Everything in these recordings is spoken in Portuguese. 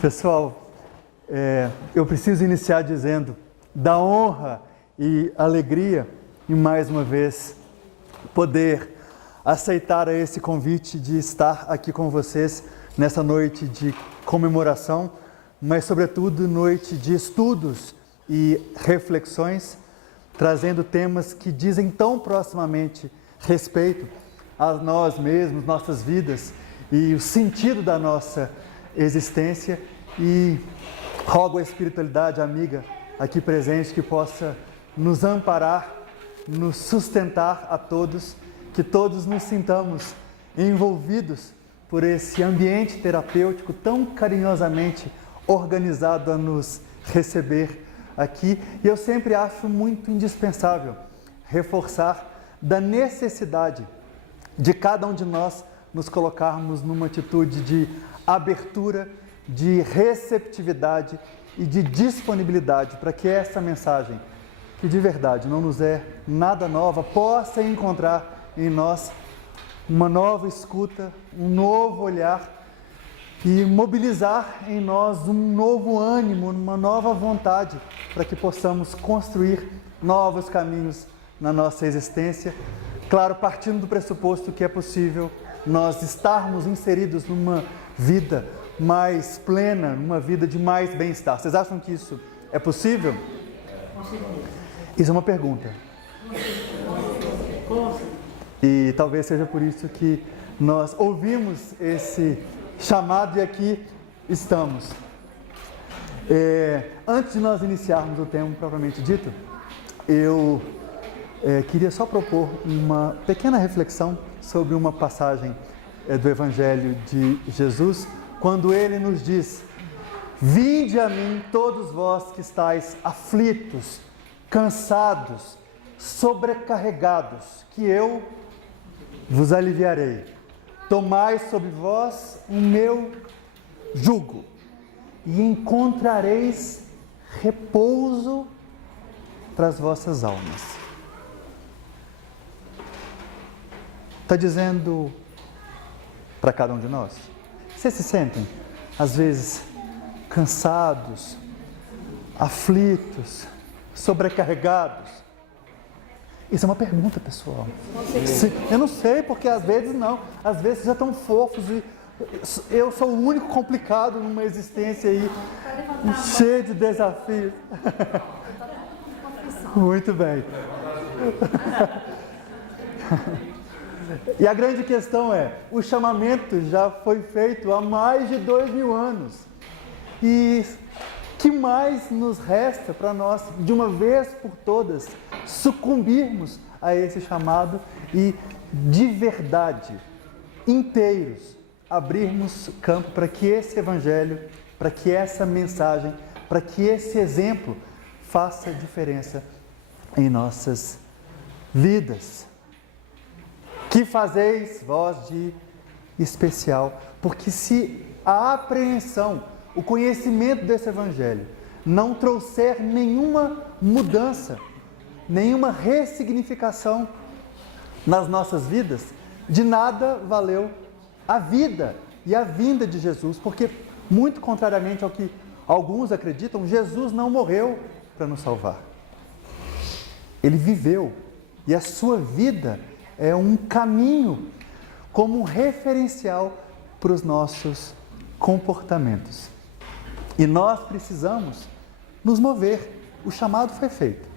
Pessoal, eu preciso iniciar dizendo da honra e alegria em mais uma vez poder aceitar esse convite de estar aqui com vocês nessa noite de comemoração, mas sobretudo noite de estudos e reflexões, trazendo temas que dizem tão proximamente respeito a nós mesmos, nossas vidas e o sentido da nossa existência, e rogo a espiritualidade amiga aqui presente que possa nos amparar, nos sustentar a todos, que todos nos sintamos envolvidos por esse ambiente terapêutico tão carinhosamente organizado a nos receber aqui. E eu sempre acho muito indispensável reforçar da necessidade de cada um de nós nos colocarmos numa atitude de abertura, de receptividade e de disponibilidade para que essa mensagem, que de verdade não nos é nada nova, possa encontrar em nós uma nova escuta, um novo olhar e mobilizar em nós um novo ânimo, uma nova vontade para que possamos construir novos caminhos na nossa existência. Claro, partindo do pressuposto que é possível nós estarmos inseridos numa vida mais plena, numa vida de mais bem-estar. Vocês acham que isso é possível? Isso é uma pergunta. E talvez seja por isso que nós ouvimos esse chamado e aqui estamos. Antes de nós iniciarmos o tema propriamente dito, eu queria só propor uma pequena reflexão sobre uma passagem do Evangelho de Jesus, quando ele nos diz: vinde a mim todos vós que estáis aflitos, cansados, sobrecarregados, que eu vos aliviarei. Tomai sobre vós o meu jugo e encontrareis repouso para as vossas almas. Está dizendo para cada um de nós? Vocês se sentem, às vezes, cansados, aflitos, sobrecarregados? Isso é uma pergunta, pessoal. Eu não sei, porque às vezes não. Às vezes já estão fofos e eu sou o único complicado numa existência aí cheia de desafios. Muito bem. E a grande questão é, o chamamento já foi feito há mais de 2000 anos. E que mais nos resta para nós, de uma vez por todas, sucumbirmos a esse chamado e, de verdade, inteiros, abrirmos campo para que esse Evangelho, para que essa mensagem, para que esse exemplo faça diferença em nossas vidas. Que fazeis vós de especial? Porque se a apreensão, o conhecimento desse Evangelho não trouxer nenhuma mudança, nenhuma ressignificação nas nossas vidas, de nada valeu a vida e a vinda de Jesus, porque, muito contrariamente ao que alguns acreditam, Jesus não morreu para nos salvar. Ele viveu, e a sua vida é um caminho, como um referencial para os nossos comportamentos. E nós precisamos nos mover. O chamado foi feito.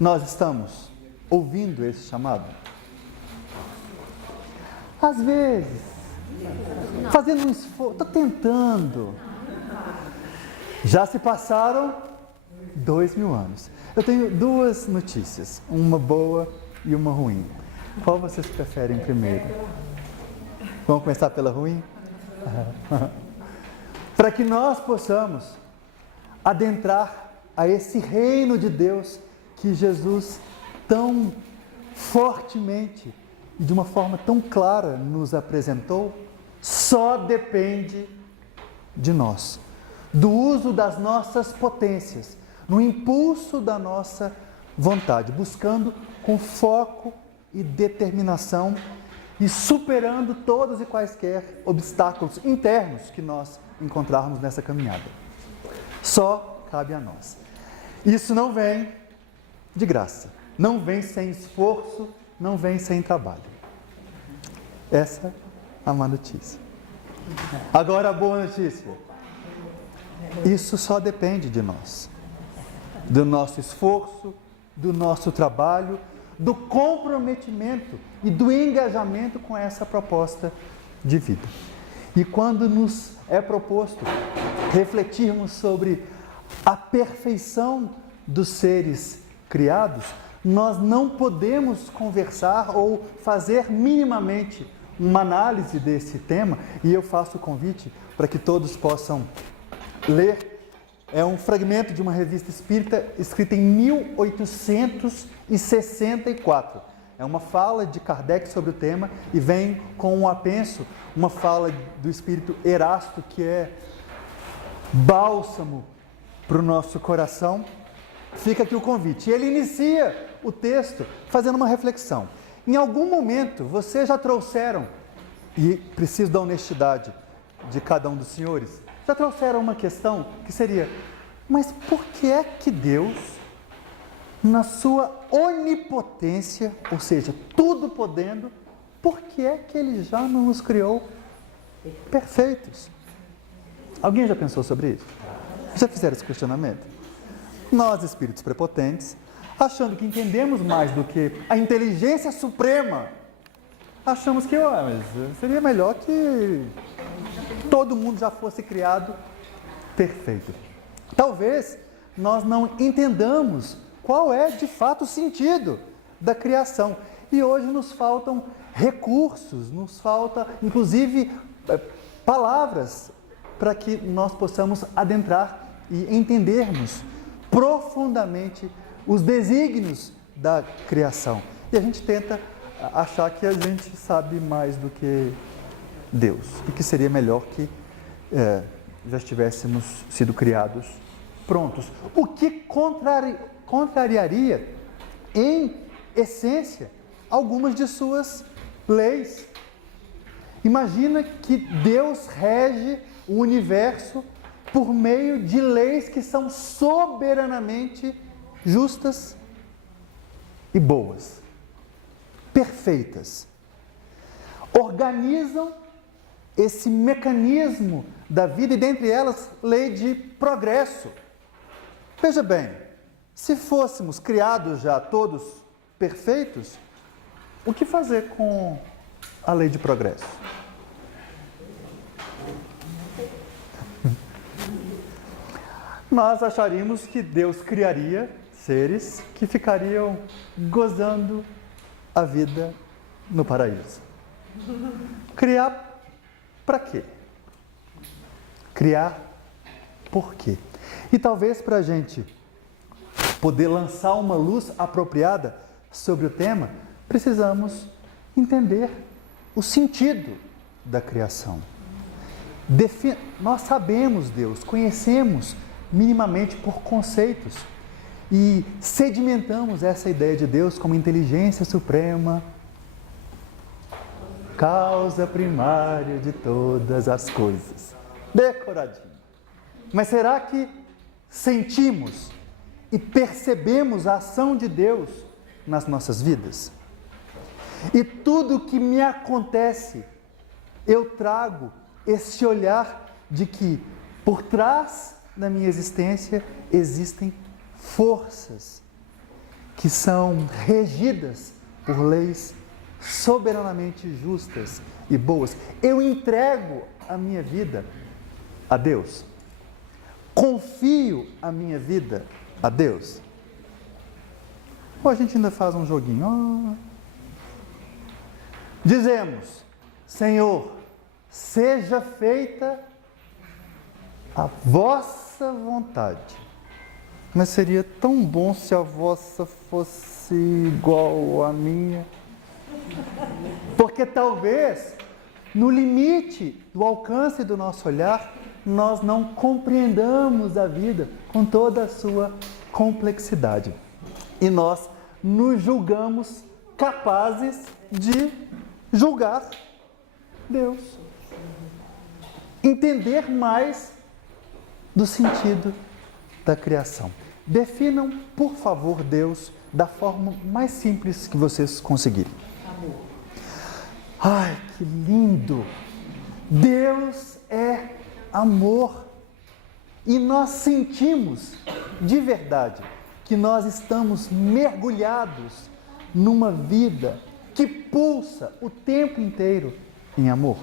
Nós estamos ouvindo esse chamado? Às vezes, fazendo um esforço, estou tentando. Já se passaram 2000 anos. Eu tenho duas notícias, uma boa e uma ruim. Qual vocês preferem primeiro? Vamos começar pela ruim? Para que nós possamos adentrar a esse reino de Deus que Jesus tão fortemente e de uma forma tão clara nos apresentou, só depende de nós, do uso das nossas potências, no impulso da nossa vontade, buscando com foco e determinação e superando todos e quaisquer obstáculos internos que nós encontrarmos nessa caminhada. Só cabe a nós. Isso não vem de graça, não vem sem esforço, não vem sem trabalho. Essa é a má notícia. Agora a boa notícia. Isso só depende de nós, do nosso esforço, do nosso trabalho, do comprometimento e do engajamento com essa proposta de vida. E quando nos é proposto refletirmos sobre a perfeição dos seres criados, nós não podemos conversar ou fazer minimamente uma análise desse tema, e eu faço o convite para que todos possam ler. É um fragmento de uma revista espírita escrita em 1864. É uma fala de Kardec sobre o tema e vem com um apenso, uma fala do espírito Erasto, que é bálsamo para o nosso coração. Fica aqui o convite. Ele inicia o texto fazendo uma reflexão. Em algum momento, vocês já trouxeram, e preciso da honestidade de cada um dos senhores, já trouxeram uma questão que seria: mas por que é que Deus, na sua onipotência, ou seja, tudo podendo, por que é que Ele já não nos criou perfeitos? Alguém já pensou sobre isso? Já fizeram esse questionamento? Nós, espíritos prepotentes, achando que entendemos mais do que a inteligência suprema, achamos que mas seria melhor que todo mundo já fosse criado perfeito. Talvez nós não entendamos qual é de fato o sentido da criação. E hoje nos faltam recursos, nos falta inclusive palavras para que nós possamos adentrar e entendermos profundamente os desígnios da criação. E a gente tenta achar que a gente sabe mais do que Deus e que seria melhor que já estivéssemos sido criados prontos. O que contrariaria, em essência, algumas de suas leis. Imagina que Deus rege o universo por meio de leis que são soberanamente justas e boas, perfeitas. Organizam esse mecanismo da vida e, dentre elas, lei de progresso. Veja bem, se fôssemos criados já todos perfeitos, o que fazer com a lei de progresso? Nós acharíamos que Deus criaria seres que ficariam gozando a vida no paraíso. Criar para quê? Criar por quê? E talvez para a gente poder lançar uma luz apropriada sobre o tema, precisamos entender o sentido da criação. Nós sabemos Deus, conhecemos minimamente por conceitos e sedimentamos essa ideia de Deus como inteligência suprema, causa primária de todas as coisas. Decoradinho. Mas será que sentimos e percebemos a ação de Deus nas nossas vidas? E tudo que me acontece, eu trago esse olhar de que por trás da minha existência existem forças que são regidas por leis soberanamente justas e boas. Eu entrego a minha vida a Deus. Confio a minha vida a Deus. Ou a gente ainda faz um joguinho. Dizemos: Senhor, seja feita a vossa vontade. Mas seria tão bom se a vossa fosse igual à minha. Porque talvez, no limite do alcance do nosso olhar, nós não compreendamos a vida com toda a sua complexidade. E nós nos julgamos capazes de julgar Deus. Entender mais do sentido da criação. Definam, por favor, Deus da forma mais simples que vocês conseguirem. Amor. Ai, que lindo! Deus é amor. E nós sentimos de verdade que nós estamos mergulhados numa vida que pulsa o tempo inteiro em amor.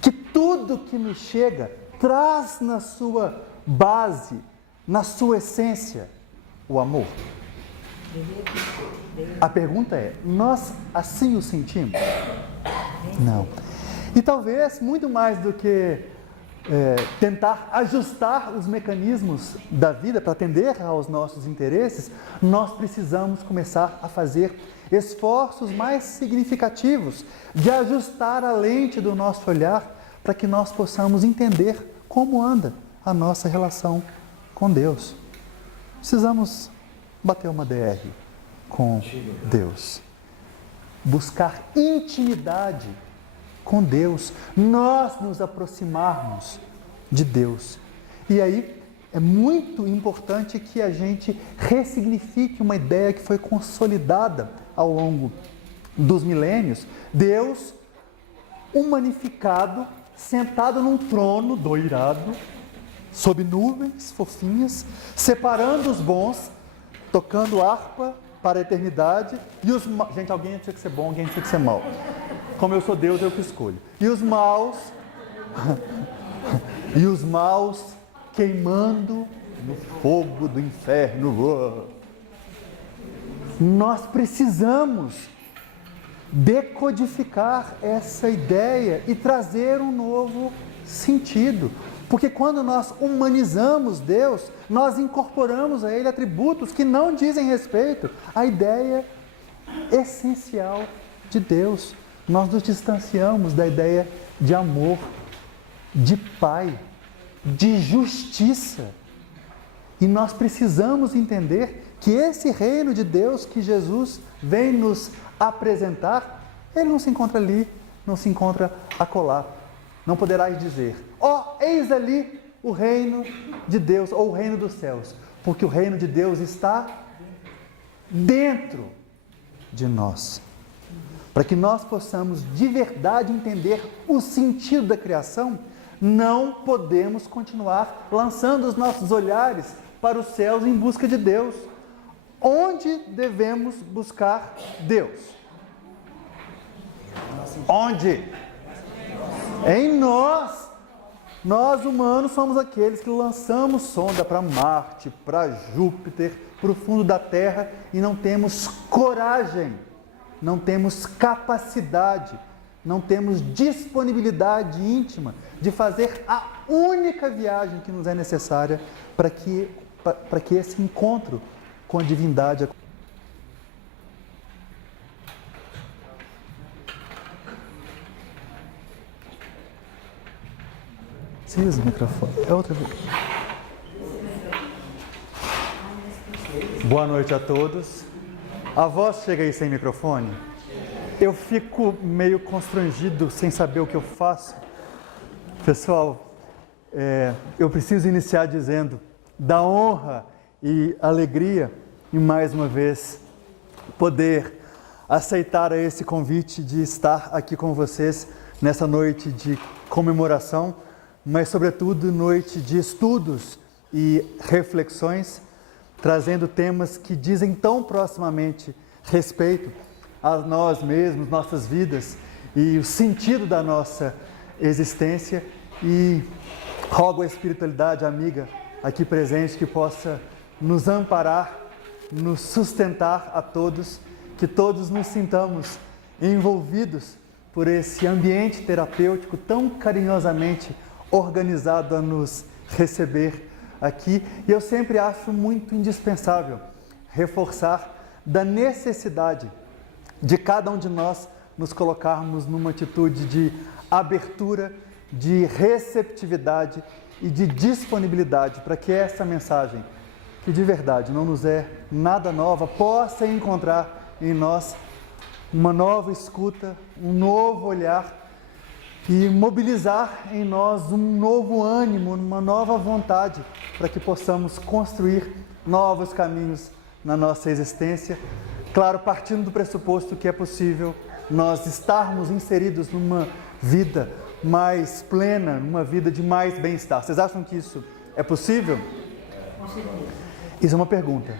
Que tudo que nos chega traz na sua base, na sua essência, o amor. A pergunta é, nós assim o sentimos? Não. E talvez, muito mais do que tentar ajustar os mecanismos da vida para atender aos nossos interesses, nós precisamos começar a fazer esforços mais significativos de ajustar a lente do nosso olhar para que nós possamos entender como anda a nossa relação com Deus. Precisamos bater uma DR com Deus. Buscar intimidade com Deus. Nós nos aproximarmos de Deus. E aí é muito importante que a gente ressignifique uma ideia que foi consolidada ao longo dos milênios. Deus humanificado, sentado num trono doirado, sob nuvens fofinhas, separando os bons, tocando harpa para a eternidade, e os maus... Gente, alguém tinha que ser bom, alguém tinha que ser mau. Como eu sou Deus, eu que escolho. E os maus, e os maus queimando no fogo do inferno. Nós precisamos decodificar essa ideia e trazer um novo sentido. Porque quando nós humanizamos Deus, nós incorporamos a Ele atributos que não dizem respeito à ideia essencial de Deus. Nós nos distanciamos da ideia de amor, de Pai, de justiça. E nós precisamos entender que esse reino de Deus que Jesus vem nos apresentar, ele não se encontra ali, não se encontra acolá. Não poderás dizer, eis ali o reino de Deus, ou o reino dos céus, porque o reino de Deus está dentro de nós. Para que nós possamos de verdade entender o sentido da criação, não podemos continuar lançando os nossos olhares para os céus em busca de Deus. Onde devemos buscar Deus? Onde? Em nós. Nós humanos somos aqueles que lançamos sonda para Marte, para Júpiter, para o fundo da Terra e não temos coragem, não temos capacidade, não temos disponibilidade íntima de fazer a única viagem que nos é necessária para que esse encontro com a divindade. Precisa o microfone. É outra vez. Boa noite a todos. A voz chega aí sem microfone? Eu fico meio constrangido sem saber o que eu faço. Pessoal, eu preciso iniciar dizendo da honra e alegria em mais uma vez poder aceitar esse convite de estar aqui com vocês nessa noite de comemoração, mas sobretudo noite de estudos e reflexões, trazendo temas que dizem tão proximamente respeito a nós mesmos, nossas vidas e o sentido da nossa existência. E rogo a espiritualidade amiga aqui presente que possa nos amparar, nos sustentar a todos, que todos nos sintamos envolvidos por esse ambiente terapêutico tão carinhosamente organizado a nos receber aqui. E eu sempre acho muito indispensável reforçar da necessidade de cada um de nós nos colocarmos numa atitude de abertura, de receptividade e de disponibilidade para que essa mensagem, que de verdade não nos é nada nova, possa encontrar em nós uma nova escuta, um novo olhar e mobilizar em nós um novo ânimo, uma nova vontade para que possamos construir novos caminhos na nossa existência. Claro, partindo do pressuposto que é possível nós estarmos inseridos numa vida mais plena, numa vida de mais bem-estar. Vocês acham que isso é possível? Isso é uma pergunta.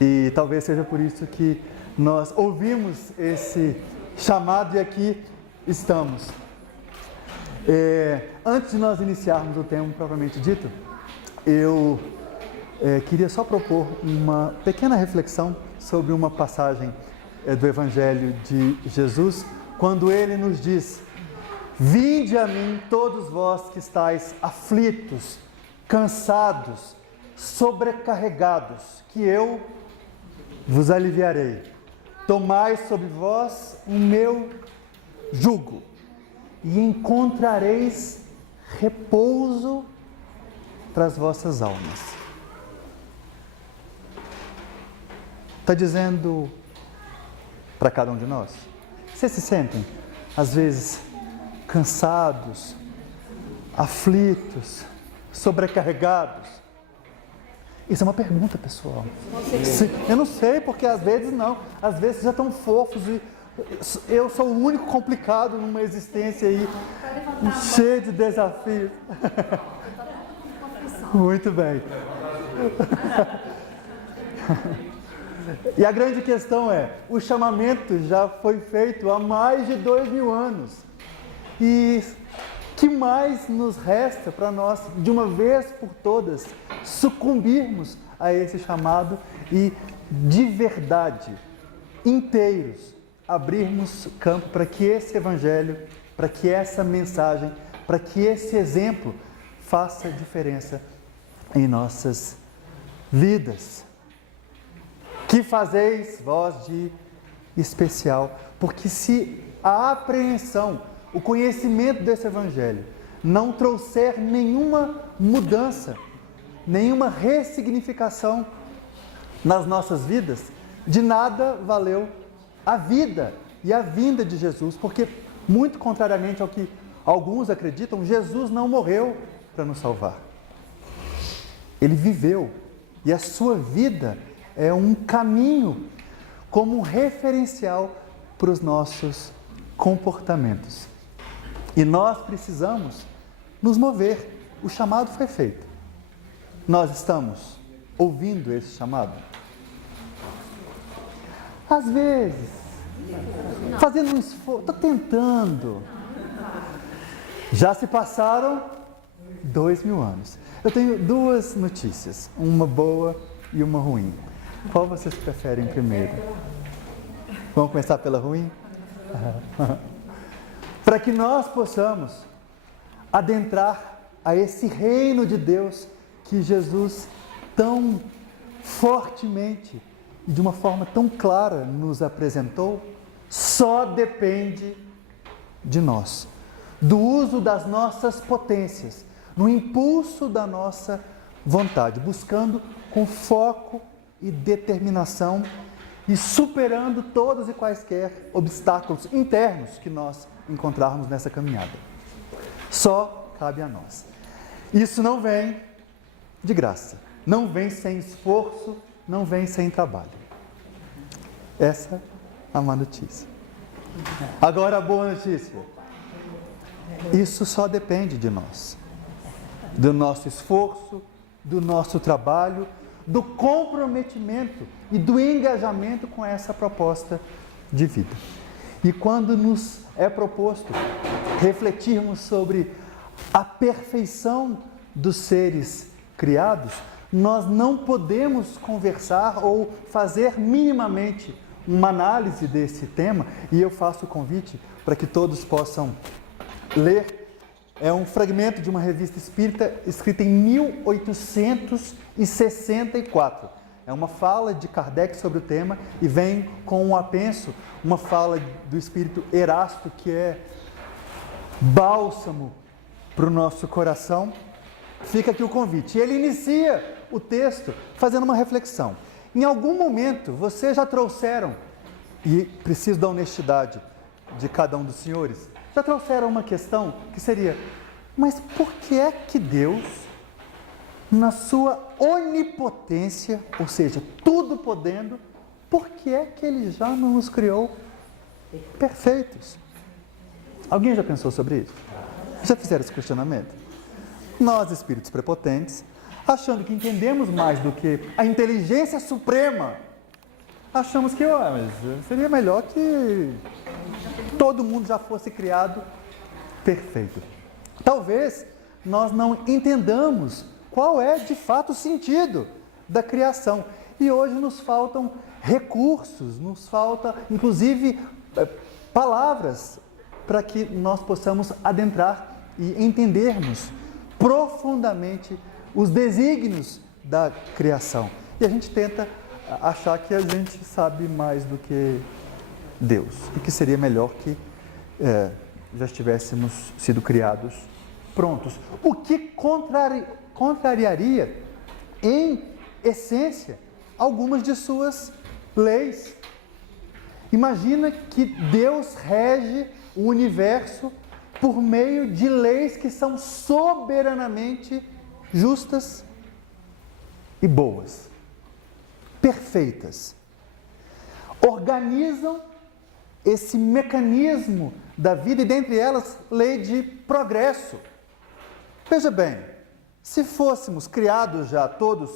E talvez seja por isso que nós ouvimos esse chamado e aqui estamos. Antes de nós iniciarmos o tema propriamente dito, eu queria só propor uma pequena reflexão sobre uma passagem do Evangelho de Jesus, quando ele nos diz: vinde a mim todos vós que estáis aflitos, cansados, sobrecarregados, que eu vos aliviarei. Tomai sobre vós o meu jugo e encontrareis repouso para as vossas almas. Está dizendo para cada um de nós? Vocês se sentem, às vezes, cansados, aflitos, sobrecarregados? Isso é uma pergunta, pessoal. Eu não sei, porque às vezes não. Às vezes já estão fofos e eu sou o único complicado numa existência aí cheia de desafios. Muito bem. E a grande questão é, o chamamento já foi feito há mais de 2000 anos. E que mais nos resta para nós, de uma vez por todas, sucumbirmos a esse chamado e, de verdade, inteiros, abrirmos campo para que esse Evangelho, para que essa mensagem, para que esse exemplo faça diferença em nossas vidas. Que fazeis vós de especial? Porque se a apreensão, o conhecimento desse Evangelho não trouxer nenhuma mudança, nenhuma ressignificação nas nossas vidas, de nada valeu a vida e a vinda de Jesus, porque, muito contrariamente ao que alguns acreditam, Jesus não morreu para nos salvar. Ele viveu e a sua vida é um caminho como um referencial para os nossos comportamentos. E nós precisamos nos mover. O chamado foi feito. Nós estamos ouvindo esse chamado? Às vezes, fazendo um esforço, estou tentando. Já se passaram 2000 anos. Eu tenho duas notícias, uma boa e uma ruim. Qual vocês preferem primeiro? Vamos começar pela ruim? Para que nós possamos adentrar a esse reino de Deus que Jesus tão fortemente e de uma forma tão clara nos apresentou, só depende de nós, do uso das nossas potências, no impulso da nossa vontade, buscando com foco e determinação e superando todos e quaisquer obstáculos internos que nós encontrarmos nessa caminhada. Só cabe a nós. Isso não vem de graça, não vem sem esforço, não vem sem trabalho. Essa é a má notícia. Agora a boa notícia. Isso só depende de nós, do nosso esforço, do nosso trabalho, do comprometimento e do engajamento com essa proposta de vida. E quando nos é proposto refletirmos sobre a perfeição dos seres criados, nós não podemos conversar ou fazer minimamente uma análise desse tema, e eu faço o convite para que todos possam ler. É um fragmento de uma revista espírita escrita em 1864. É uma fala de Kardec sobre o tema e vem com um apenso, uma fala do espírito Erasto, que é bálsamo para o nosso coração. Fica aqui o convite. Ele inicia o texto fazendo uma reflexão. Em algum momento, vocês já trouxeram, e preciso da honestidade de cada um dos senhores, já trouxeram uma questão que seria: mas por que é que Deus, na sua onipotência, ou seja, tudo podendo, por que é que Ele já não nos criou perfeitos? Alguém já pensou sobre isso? Já fizeram esse questionamento? Nós, espíritos prepotentes, achando que entendemos mais do que a inteligência suprema, achamos que mas seria melhor que todo mundo já fosse criado perfeito. Talvez nós não entendamos qual é de fato o sentido da criação. E hoje nos faltam recursos, nos falta inclusive palavras para que nós possamos adentrar e entendermos profundamente os desígnios da criação. E a gente tenta achar que a gente sabe mais do que Deus e que seria melhor que já estivéssemos sido criados prontos. O que contrariaria, em essência, algumas de suas leis. Imagina que Deus rege o universo por meio de leis que são soberanamente justas e boas, perfeitas. Organizam esse mecanismo da vida e, dentre elas, lei de progresso. Veja bem, se fôssemos criados já todos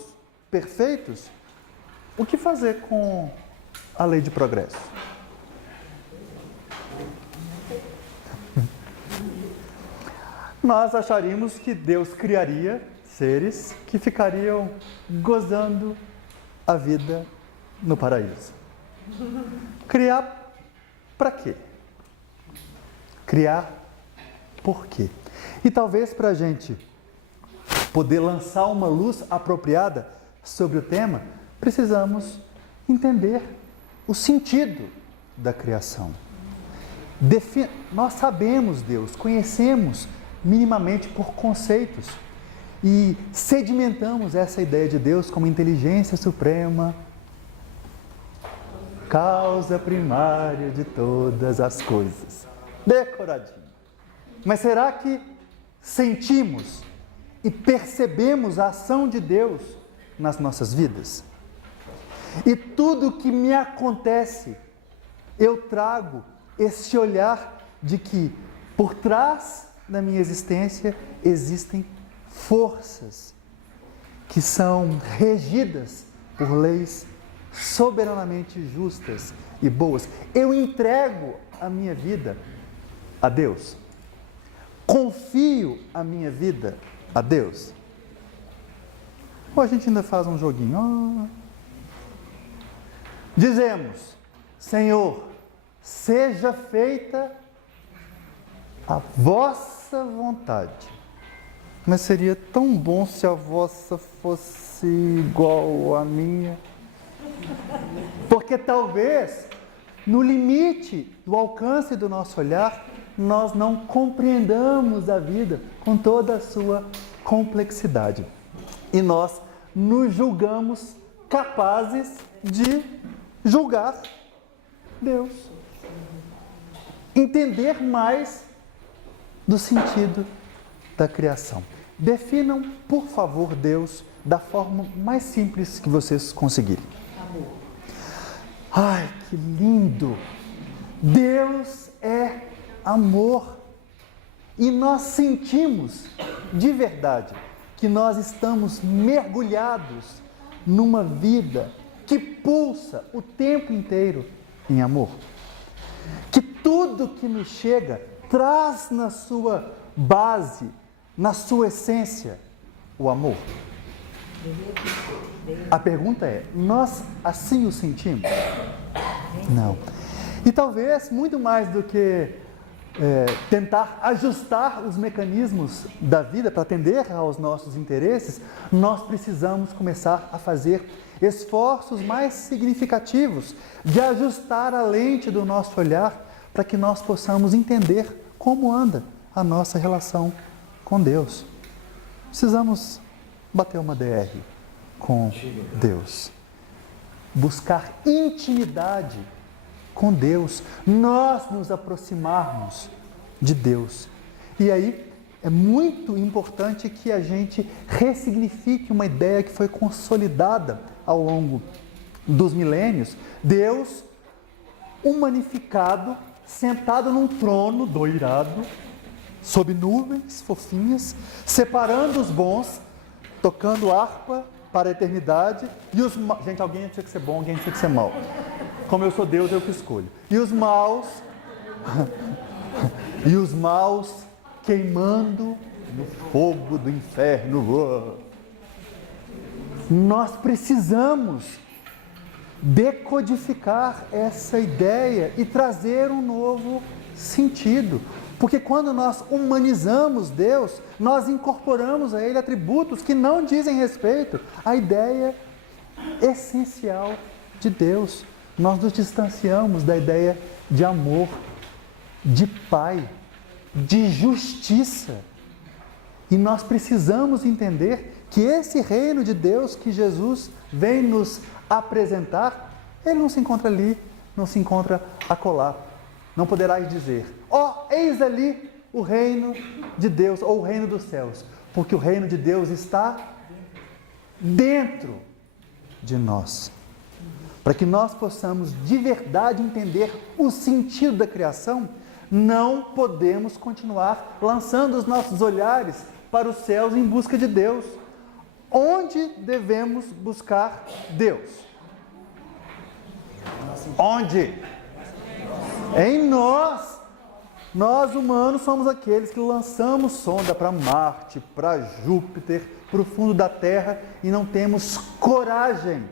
perfeitos, o que fazer com a lei de progresso? Nós acharíamos que Deus criaria seres que ficariam gozando a vida no paraíso. Criar para quê? Criar por quê? E talvez para a gente poder lançar uma luz apropriada sobre o tema, precisamos entender o sentido da criação. Nós sabemos Deus, conhecemos minimamente por conceitos e sedimentamos essa ideia de Deus como inteligência suprema, causa primária de todas as coisas. Decoradinho. Mas será que sentimos e percebemos a ação de Deus nas nossas vidas? E tudo que me acontece, eu trago esse olhar de que por trás da minha existência existem forças que são regidas por leis soberanamente justas e boas. Eu entrego a minha vida a Deus. Confio a minha vida a Deus. Ou a gente ainda faz um joguinho. Dizemos: Senhor, seja feita a vossa vontade. Mas seria tão bom se a vossa fosse igual à minha. Porque talvez, no limite do alcance do nosso olhar, nós não compreendamos a vida com toda a sua complexidade. E nós nos julgamos capazes de julgar Deus. Entender mais do sentido da criação. Definam, por favor, Deus da forma mais simples que vocês conseguirem. Amor. Ai, que lindo! Deus é amor. E nós sentimos de verdade que nós estamos mergulhados numa vida que pulsa o tempo inteiro em amor. Que tudo que nos chega traz na sua base, na sua essência, o amor. A pergunta é: nós assim o sentimos? Não. E talvez, muito mais do que tentar ajustar os mecanismos da vida para atender aos nossos interesses, nós precisamos começar a fazer esforços mais significativos de ajustar a lente do nosso olhar para que nós possamos entender como anda a nossa relação com Deus. Precisamos bater uma DR com Deus. buscar intimidade com Deus, nós nos aproximarmos de Deus. E aí é muito importante que a gente ressignifique uma ideia que foi consolidada ao longo dos milênios. Deus humanificado, sentado num trono doirado, sob nuvens fofinhas, separando os bons, tocando harpa para a eternidade, e os maus. Gente, alguém tinha que ser bom, alguém tinha que ser mau. Como eu sou Deus, eu que escolho. E os maus, e os maus queimando no fogo do inferno. Nós precisamos decodificar essa ideia e trazer um novo sentido. Porque quando nós humanizamos Deus, nós incorporamos a Ele atributos que não dizem respeito à ideia essencial de Deus. Nós nos distanciamos da ideia de amor, de Pai, de justiça. E nós precisamos entender que esse reino de Deus que Jesus vem nos apresentar, ele não se encontra ali, não se encontra acolá. Não poderás dizer, eis ali o reino de Deus, ou o reino dos céus, porque o reino de Deus está dentro de nós. Para que nós possamos de verdade entender o sentido da criação, não podemos continuar lançando os nossos olhares para os céus em busca de Deus. Onde devemos buscar Deus? Onde? Em nós. Nós humanos somos aqueles que lançamos sonda para Marte, para Júpiter, para o fundo da Terra e não temos coragem,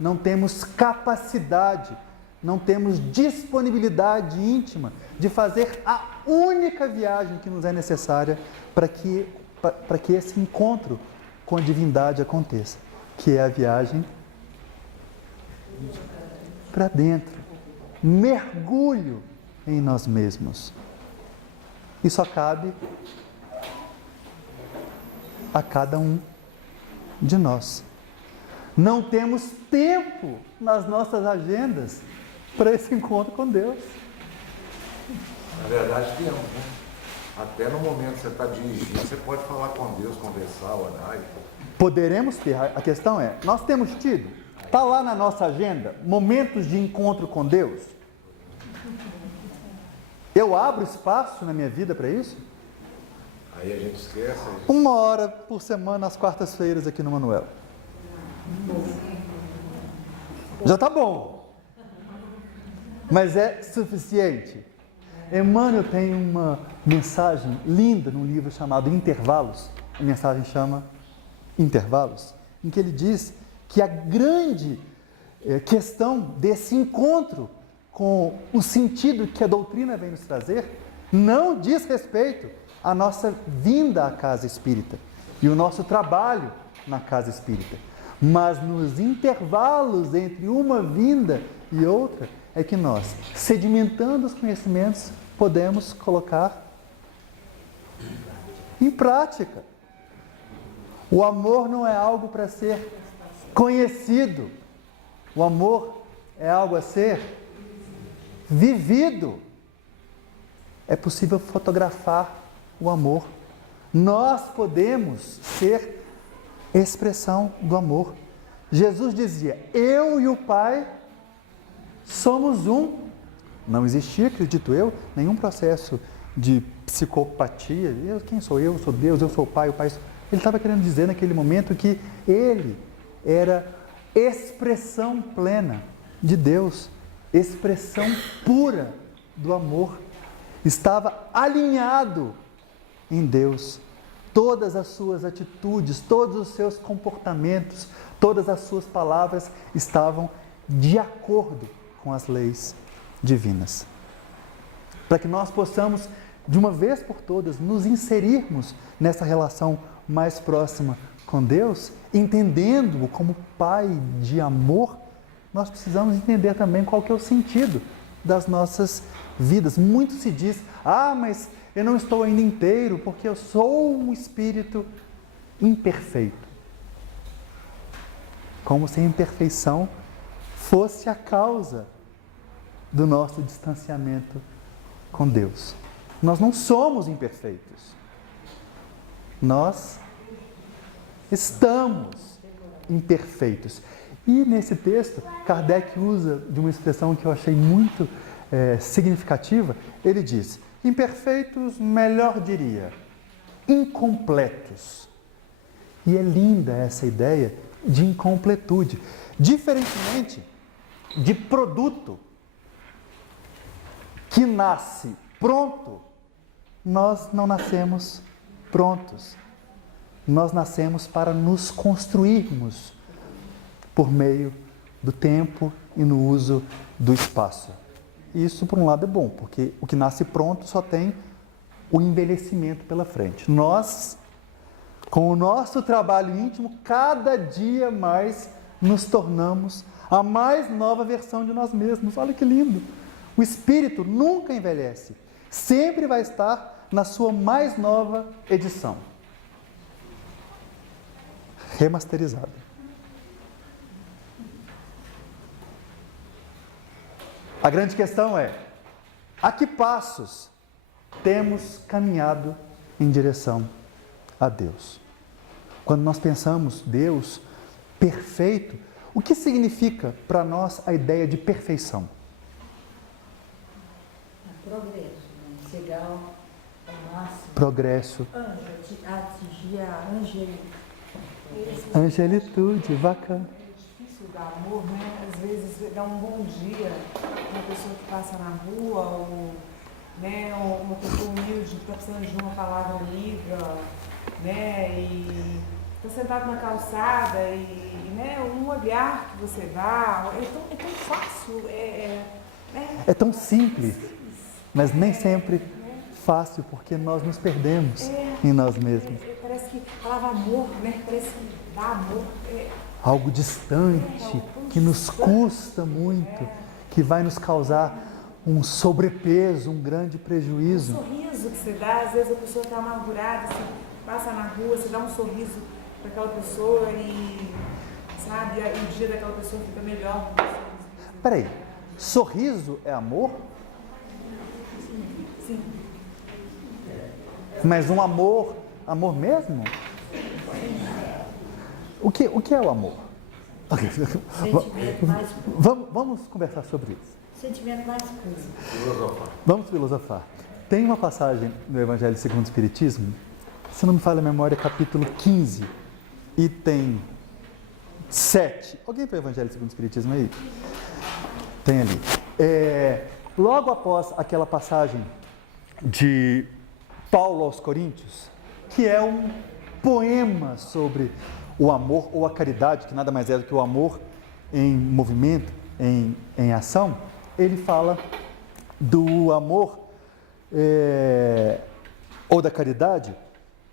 não temos capacidade, não temos disponibilidade íntima de fazer a única viagem que nos é necessária para que esse encontro com a divindade aconteça, que é a viagem para dentro, mergulho em nós mesmos. E só cabe a cada um de nós. Não temos tempo nas nossas agendas para esse encontro com Deus. Na verdade, temos, né? Até no momento que você está dirigindo, você pode falar com Deus, conversar, orar. Poderemos ter, a questão é, nós temos tido, está lá na nossa agenda, momentos de encontro com Deus? Eu abro espaço na minha vida para isso? Aí a gente esquece. 1 hora por semana, às quartas-feiras, aqui no Manuel. Já está bom. Mas é suficiente. Emmanuel tem uma mensagem linda num livro chamado Intervalos. A mensagem chama Intervalos, em que ele diz que a grande questão desse encontro com o sentido que a doutrina vem nos trazer não diz respeito à nossa vinda à casa espírita e o nosso trabalho na casa espírita, mas nos intervalos entre uma vinda e outra é que nós, sedimentando os conhecimentos, podemos colocar em prática. O amor não é algo para ser conhecido, o amor é algo a ser vivido. É possível fotografar o amor. Nós podemos ser expressão do amor. Jesus dizia, eu e o Pai somos um. Não existia, acredito eu, nenhum processo de psicopatia. Quem sou eu? Eu sou Deus, eu sou o Pai, o Pai... Ele estava querendo dizer naquele momento que ele era expressão plena de Deus, expressão pura do amor. Estava alinhado em Deus. Todas as suas atitudes, todos os seus comportamentos, todas as suas palavras estavam de acordo com as leis divinas. Para que nós possamos, de uma vez por todas, nos inserirmos nessa relação mais próxima com Deus, entendendo-o como Pai de amor, nós precisamos entender também qual que é o sentido das nossas vidas. Muito se diz, mas eu não estou ainda inteiro porque eu sou um espírito imperfeito. Como se a imperfeição fosse a causa do nosso distanciamento com Deus. Nós não somos imperfeitos. Nós estamos imperfeitos. E nesse texto, Kardec usa de uma expressão que eu achei muito significativa. Ele diz, imperfeitos, melhor diria, incompletos. E é linda essa ideia de incompletude. Diferentemente de produto que nasce pronto, nós não nascemos prontos. Nós nascemos para nos construirmos por meio do tempo e no uso do espaço. E isso, por um lado, é bom, porque o que nasce pronto só tem o envelhecimento pela frente. Nós, com o nosso trabalho íntimo, cada dia mais nos tornamos a mais nova versão de nós mesmos. Olha que lindo! O espírito nunca envelhece, sempre vai estar na sua mais nova edição. Remasterizada. A grande questão é, a que passos temos caminhado em direção a Deus? Quando nós pensamos Deus perfeito, o que significa para nós a ideia de perfeição? Progresso, né? Chegar ao máximo. Progresso. Atingir a Angelitude, bacana. É difícil dar amor, né? Às vezes dar um bom dia para uma pessoa que passa na rua, ou né, uma pessoa humilde que está precisando de uma palavra amiga, né? E está sentado na calçada e né, um olhar que você dá, é tão fácil, É tão simples, mas nem sempre fácil, porque nós nos perdemos em nós mesmos. Parece que a palavra amor, né? Parece que dá amor. Algo distante, que nos custa muito, que vai nos causar um sobrepeso, um grande prejuízo. Um sorriso que você dá, às vezes a pessoa está amargurada, você passa na rua, você dá um sorriso para aquela pessoa e, sabe, o dia daquela pessoa fica melhor. Peraí, sorriso é amor? Sim. Mas um amor mesmo? O que é o amor? sentimento mais puro. Vamos conversar sobre isso. Sentimento mais puro. Filosofar. Vamos filosofar. Tem uma passagem no Evangelho segundo o Espiritismo, se não me falha a memória, capítulo 15, item 7. Alguém tem o Evangelho segundo o Espiritismo aí? Tem ali. Logo após aquela passagem de Paulo aos Coríntios, que é um poema sobre o amor ou a caridade, que nada mais é do que o amor em movimento, em ação, ele fala do amor ou da caridade,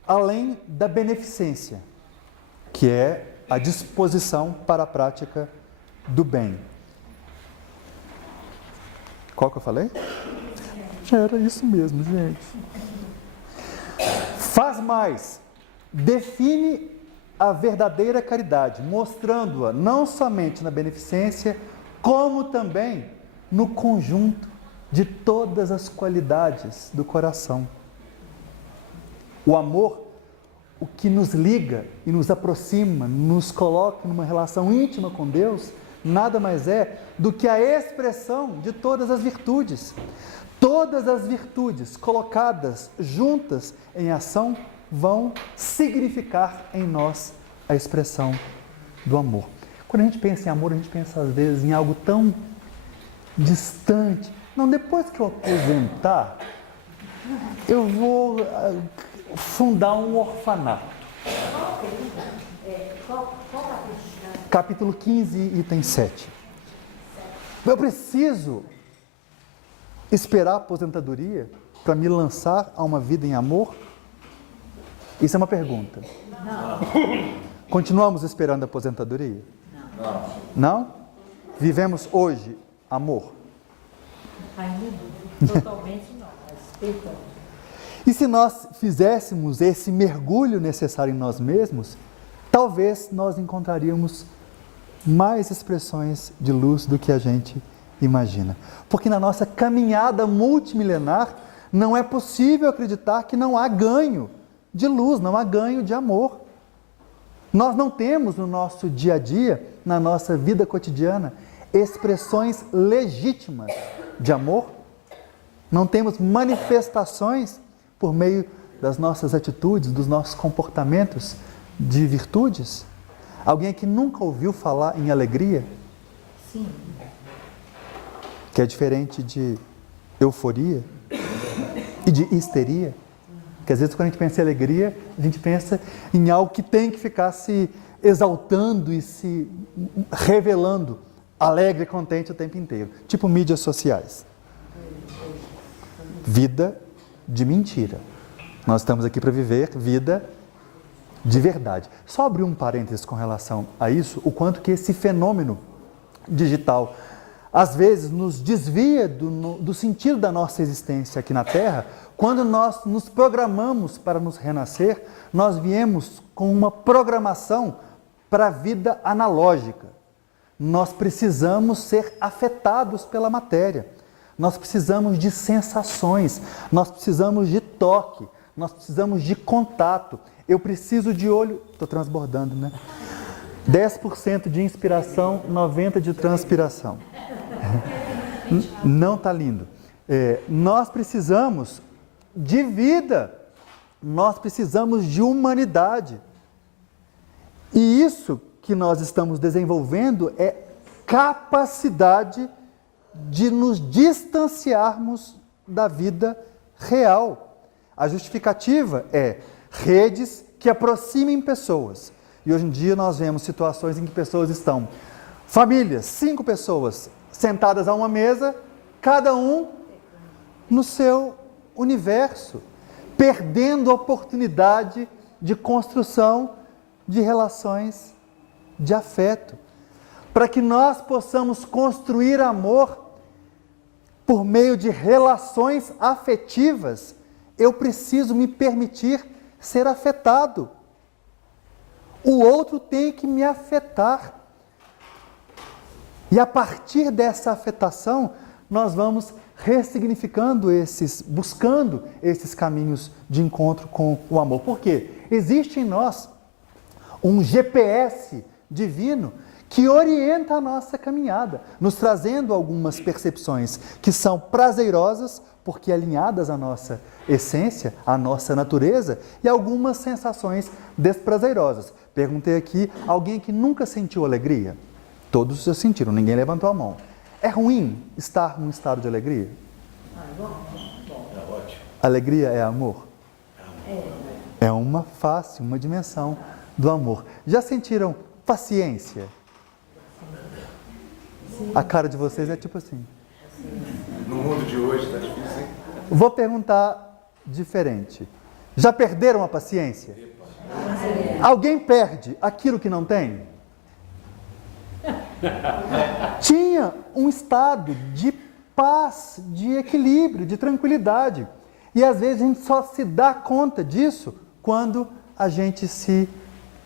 além da beneficência, que é a disposição para a prática do bem. Qual que eu falei? Era isso mesmo, gente. Faz mais, define a verdadeira caridade, mostrando-a não somente na beneficência, como também no conjunto de todas as qualidades do coração. O amor, o que nos liga e nos aproxima, nos coloca numa relação íntima com Deus, nada mais é do que a expressão de todas as virtudes. Todas as virtudes colocadas juntas em ação vão significar em nós a expressão do amor. Quando a gente pensa em amor, a gente pensa às vezes em algo tão distante. Não, depois que eu aposentar, eu vou fundar um orfanato. Capítulo 15, item 7. Eu preciso esperar a aposentadoria para me lançar a uma vida em amor? Isso é uma pergunta. Não. Continuamos esperando a aposentadoria? Não. Não? Vivemos hoje amor? Ainda não. Totalmente não, mas tentamos. E se nós fizéssemos esse mergulho necessário em nós mesmos, talvez nós encontraríamos mais expressões de luz do que a gente imagina. Porque na nossa caminhada multimilenar, não é possível acreditar que não há ganho de luz, não há ganho de amor. Nós não temos no nosso dia a dia, na nossa vida cotidiana, expressões legítimas de amor. Não temos manifestações por meio das nossas atitudes, dos nossos comportamentos de virtudes. Alguém que nunca ouviu falar em alegria? Sim. Que é diferente de euforia e de histeria. Porque às vezes quando a gente pensa em alegria, a gente pensa em algo que tem que ficar se exaltando e se revelando alegre e contente o tempo inteiro. Tipo mídias sociais. Vida de mentira. Nós estamos aqui para viver vida de verdade. Só abrir um parênteses com relação a isso, o quanto que esse fenômeno digital às vezes nos desvia do sentido da nossa existência aqui na Terra. Quando nós nos programamos para nos renascer, nós viemos com uma programação para a vida analógica. Nós precisamos ser afetados pela matéria, nós precisamos de sensações, nós precisamos de toque, nós precisamos de contato. Eu preciso de olho, estou transbordando, né? 10% de inspiração, 90% de transpiração. Não está lindo. Nós precisamos de vida, nós precisamos de humanidade. E isso que nós estamos desenvolvendo é capacidade de nos distanciarmos da vida real. A justificativa é redes que aproximem pessoas. E hoje em dia nós vemos situações em que pessoas estão, famílias, 5 pessoas, sentadas a uma mesa, cada um no seu universo, perdendo a oportunidade de construção de relações de afeto. Para que nós possamos construir amor por meio de relações afetivas, eu preciso me permitir ser afetado. O outro tem que me afetar. E a partir dessa afetação, nós vamos ressignificando buscando esses caminhos de encontro com o amor. Por quê? Existe em nós um GPS divino que orienta a nossa caminhada, nos trazendo algumas percepções que são prazerosas, porque alinhadas à nossa essência, à nossa natureza, e algumas sensações desprazerosas. Perguntei aqui, alguém que nunca sentiu alegria? Todos já sentiram, ninguém levantou a mão. É ruim estar num estado de alegria? É ótimo. Alegria é amor? É uma face, uma dimensão do amor. Já sentiram paciência? A cara de vocês é tipo assim. No mundo de hoje está difícil, hein? Vou perguntar diferente. Já perderam a paciência? Alguém perde aquilo que não tem? Tinha um estado de paz, de equilíbrio, de tranquilidade. E às vezes a gente só se dá conta disso quando a gente se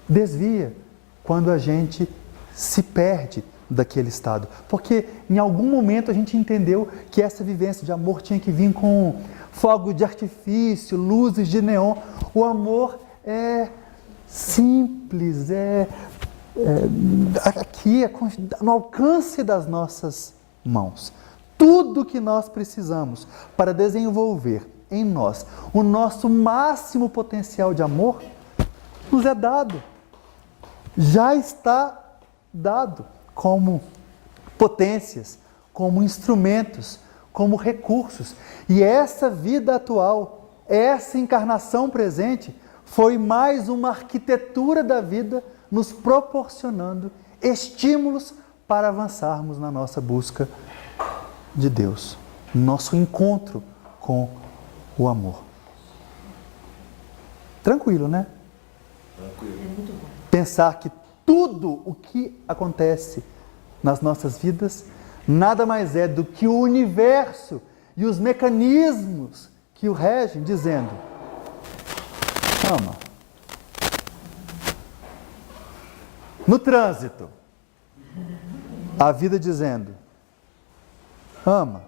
desvia, quando a gente se perde daquele estado. Porque em algum momento a gente entendeu que essa vivência de amor tinha que vir com fogo de artifício, luzes de neon. O amor é simples, aqui, no alcance das nossas mãos. Tudo que nós precisamos para desenvolver em nós o nosso máximo potencial de amor nos é dado. Já está dado como potências, como instrumentos, como recursos. E essa vida atual, essa encarnação presente, foi mais uma arquitetura da vida nos proporcionando estímulos para avançarmos na nossa busca de Deus, nosso encontro com o amor. Tranquilo, né? Tranquilo. É muito bom. Pensar que tudo o que acontece nas nossas vidas nada mais é do que o universo e os mecanismos que o regem, dizendo: ama. No trânsito, A vida dizendo, ama.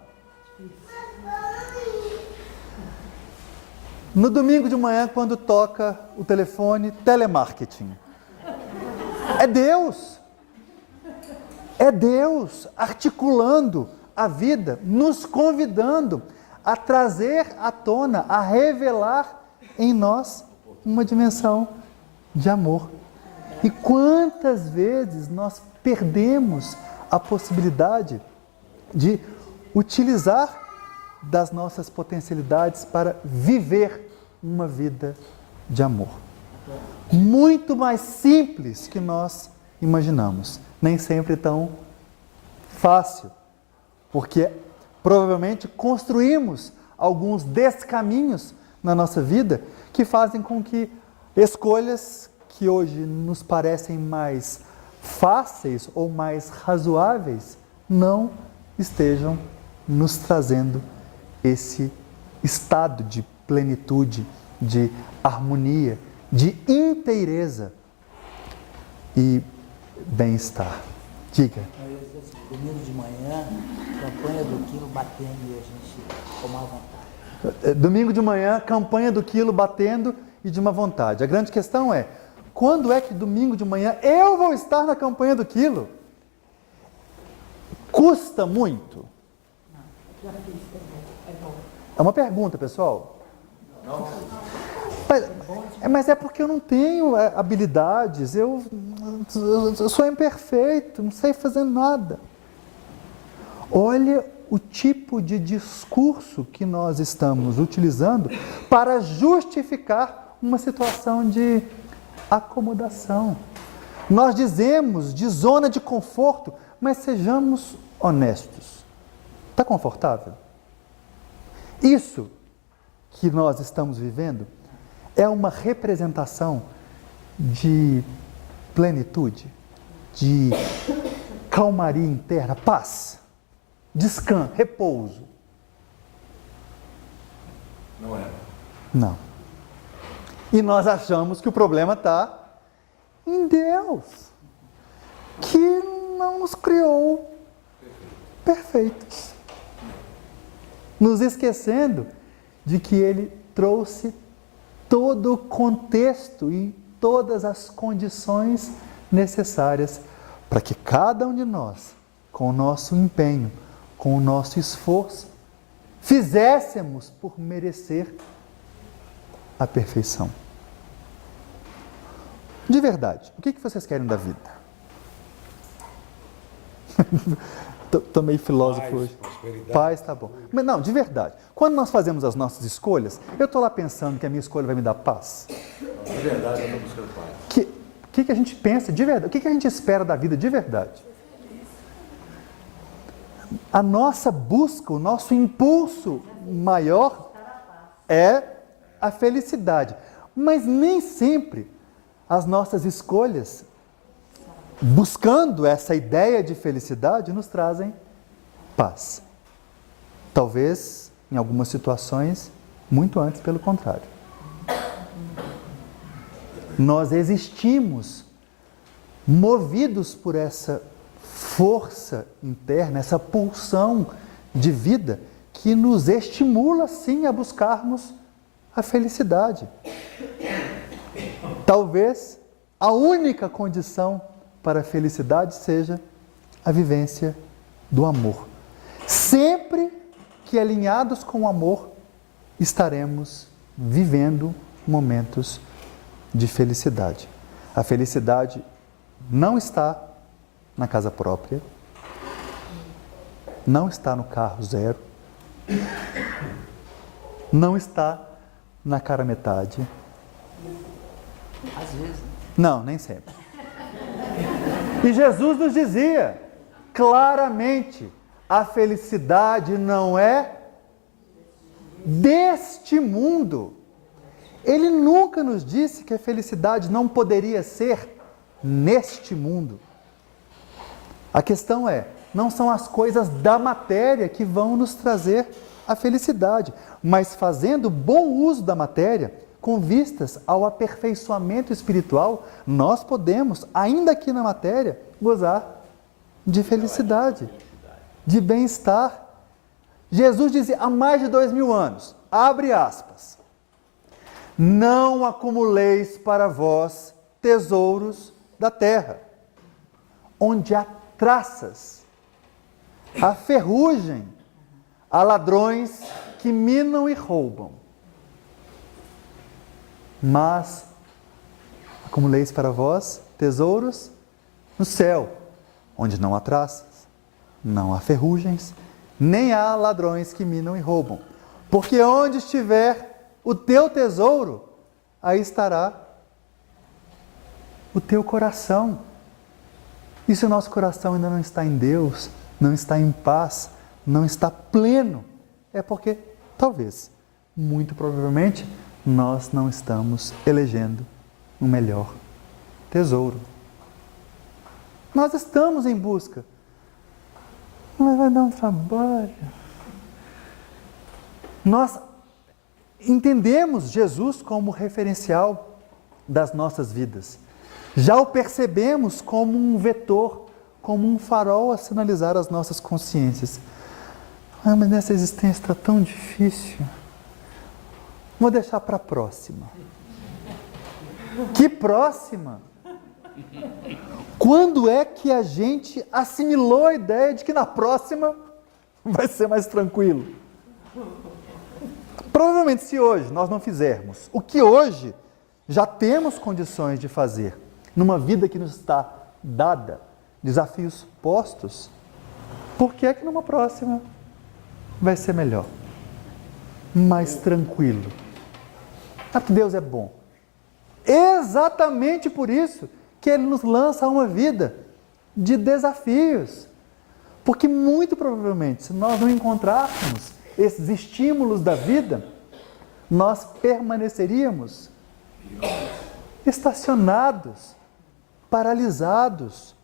No domingo de manhã, quando toca o telefone, telemarketing. É Deus. É Deus articulando a vida, nos convidando a trazer à tona, a revelar em nós uma dimensão de amor. E quantas vezes nós perdemos a possibilidade de utilizar das nossas potencialidades para viver uma vida de amor. Muito mais simples que nós imaginamos. Nem sempre tão fácil, porque provavelmente construímos alguns descaminhos na nossa vida que fazem com que escolhas que hoje nos parecem mais fáceis ou mais razoáveis não estejam nos trazendo esse estado de plenitude, de harmonia, de inteireza e bem-estar. Diga. Domingo de manhã, campanha do quilo batendo e a gente tomar vontade. Domingo de manhã, campanha do quilo batendo e de uma vontade. A grande questão é, quando é que domingo de manhã eu vou estar na campanha do quilo? Custa muito? É uma pergunta, pessoal. Mas é porque eu não tenho habilidades, eu sou imperfeito, não sei fazer nada. Olha o tipo de discurso que nós estamos utilizando para justificar uma situação de acomodação. Nós dizemos de zona de conforto, mas sejamos honestos. Está confortável? Isso que nós estamos vivendo é uma representação de plenitude, de calmaria interna, paz, descanso, repouso. Não é? Não. E nós achamos que o problema está em Deus, que não nos criou perfeitos. Nos esquecendo de que Ele trouxe todo o contexto e todas as condições necessárias para que cada um de nós, com o nosso empenho, com o nosso esforço, fizéssemos por merecer a perfeição. De verdade, o que vocês querem da vida? Estou meio filósofo hoje. Paz, tá bom. Mas não, de verdade. Quando nós fazemos as nossas escolhas, eu estou lá pensando que a minha escolha vai me dar paz. De verdade, eu estou buscando paz. O que a gente pensa de verdade? O que a gente espera da vida de verdade? A nossa busca, o nosso impulso maior é a felicidade. Mas nem sempre as nossas escolhas, buscando essa ideia de felicidade, nos trazem paz. Talvez, em algumas situações, muito antes, pelo contrário. Nós existimos movidos por essa força interna, essa pulsão de vida que nos estimula, sim, a buscarmos a felicidade. Talvez a única condição para a felicidade seja a vivência do amor. Sempre que alinhados com o amor, estaremos vivendo momentos de felicidade. A felicidade não está na casa própria, não está no carro zero, não está na cara metade. Às vezes, né? Não, nem sempre. E Jesus nos dizia claramente, a felicidade não é deste mundo. Ele nunca nos disse que a felicidade não poderia ser neste mundo. A questão é, não são as coisas da matéria que vão nos trazer a felicidade, mas fazendo bom uso da matéria, com vistas ao aperfeiçoamento espiritual, nós podemos, ainda aqui na matéria, gozar de felicidade, de bem-estar. Jesus dizia há mais de 2000 anos, abre aspas, não acumuleis para vós tesouros da terra, onde há traças, há ferrugem, há ladrões que minam e roubam. Mas acumuleis para vós tesouros no céu, onde não há traças, não há ferrugens, nem há ladrões que minam e roubam. Porque onde estiver o teu tesouro, aí estará o teu coração. E se o nosso coração ainda não está em Deus, não está em paz, não está pleno, é porque, talvez, muito provavelmente, nós não estamos elegendo o melhor tesouro. Nós estamos em busca, mas vai dar um trabalho. Nós entendemos Jesus como referencial das nossas vidas. Já o percebemos como um vetor, como um farol a sinalizar as nossas consciências. Mas nessa existência está tão difícil. Vou deixar para a próxima. Que próxima? Quando é que a gente assimilou a ideia de que na próxima vai ser mais tranquilo? Provavelmente, se hoje nós não fizermos o que hoje já temos condições de fazer, numa vida que nos está dada, desafios postos, por que é que numa próxima vai ser melhor? Mais tranquilo? Ah, que Deus é bom. Exatamente por isso que Ele nos lança a uma vida de desafios. Porque muito provavelmente, se nós não encontrarmos esses estímulos da vida, nós permaneceríamos estacionados, paralisados.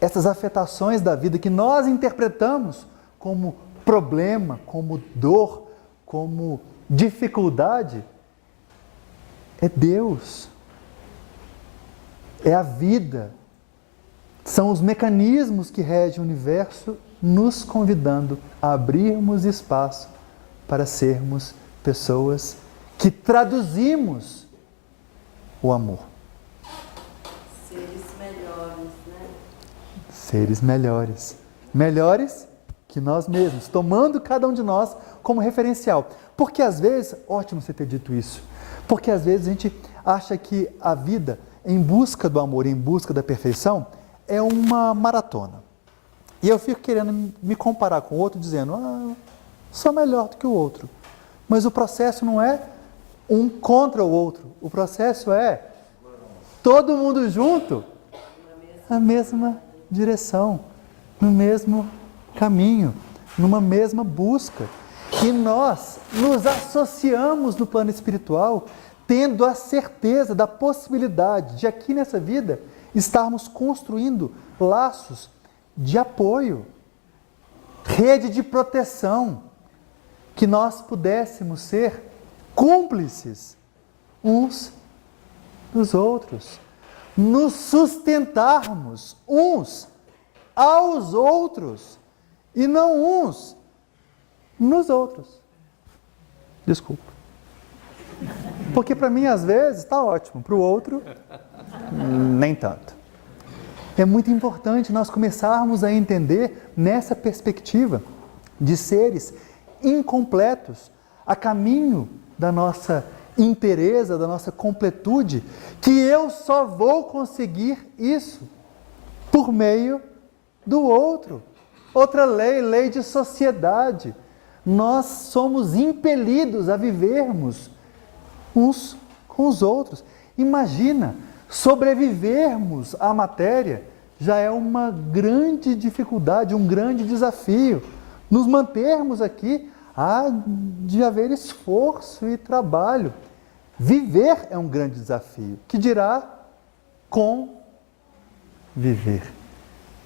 Essas afetações da vida que nós interpretamos como problema, como dor, como dificuldade, é Deus, é a vida, são os mecanismos que regem o universo, nos convidando a abrirmos espaço para sermos pessoas que traduzimos o amor. Seres melhores, né? Seres melhores. Melhores que nós mesmos, tomando cada um de nós como referencial. Porque às vezes, ótimo você ter dito isso, porque às vezes a gente acha que a vida em busca do amor, em busca da perfeição, é uma maratona. E eu fico querendo me comparar com o outro, dizendo, sou melhor do que o outro. Mas o processo não é um contra o outro. O processo é todo mundo junto, na mesma direção, no mesmo caminho, numa mesma busca. E nós nos associamos no plano espiritual, tendo a certeza da possibilidade de aqui nessa vida estarmos construindo laços de apoio, rede de proteção, que nós pudéssemos ser cúmplices uns dos outros, nos sustentarmos uns aos outros e não uns nos outros. Desculpa. Porque para mim, às vezes, está ótimo, para o outro, nem tanto. É muito importante nós começarmos a entender nessa perspectiva de seres incompletos, a caminho da nossa inteireza, da nossa completude, que eu só vou conseguir isso por meio do outro. Outra lei, lei de sociedade. Nós somos impelidos a vivermos uns com os outros. Imagina, sobrevivermos à matéria já é uma grande dificuldade, um grande desafio. Nos mantermos aqui há de haver esforço e trabalho. Viver é um grande desafio, que dirá conviver.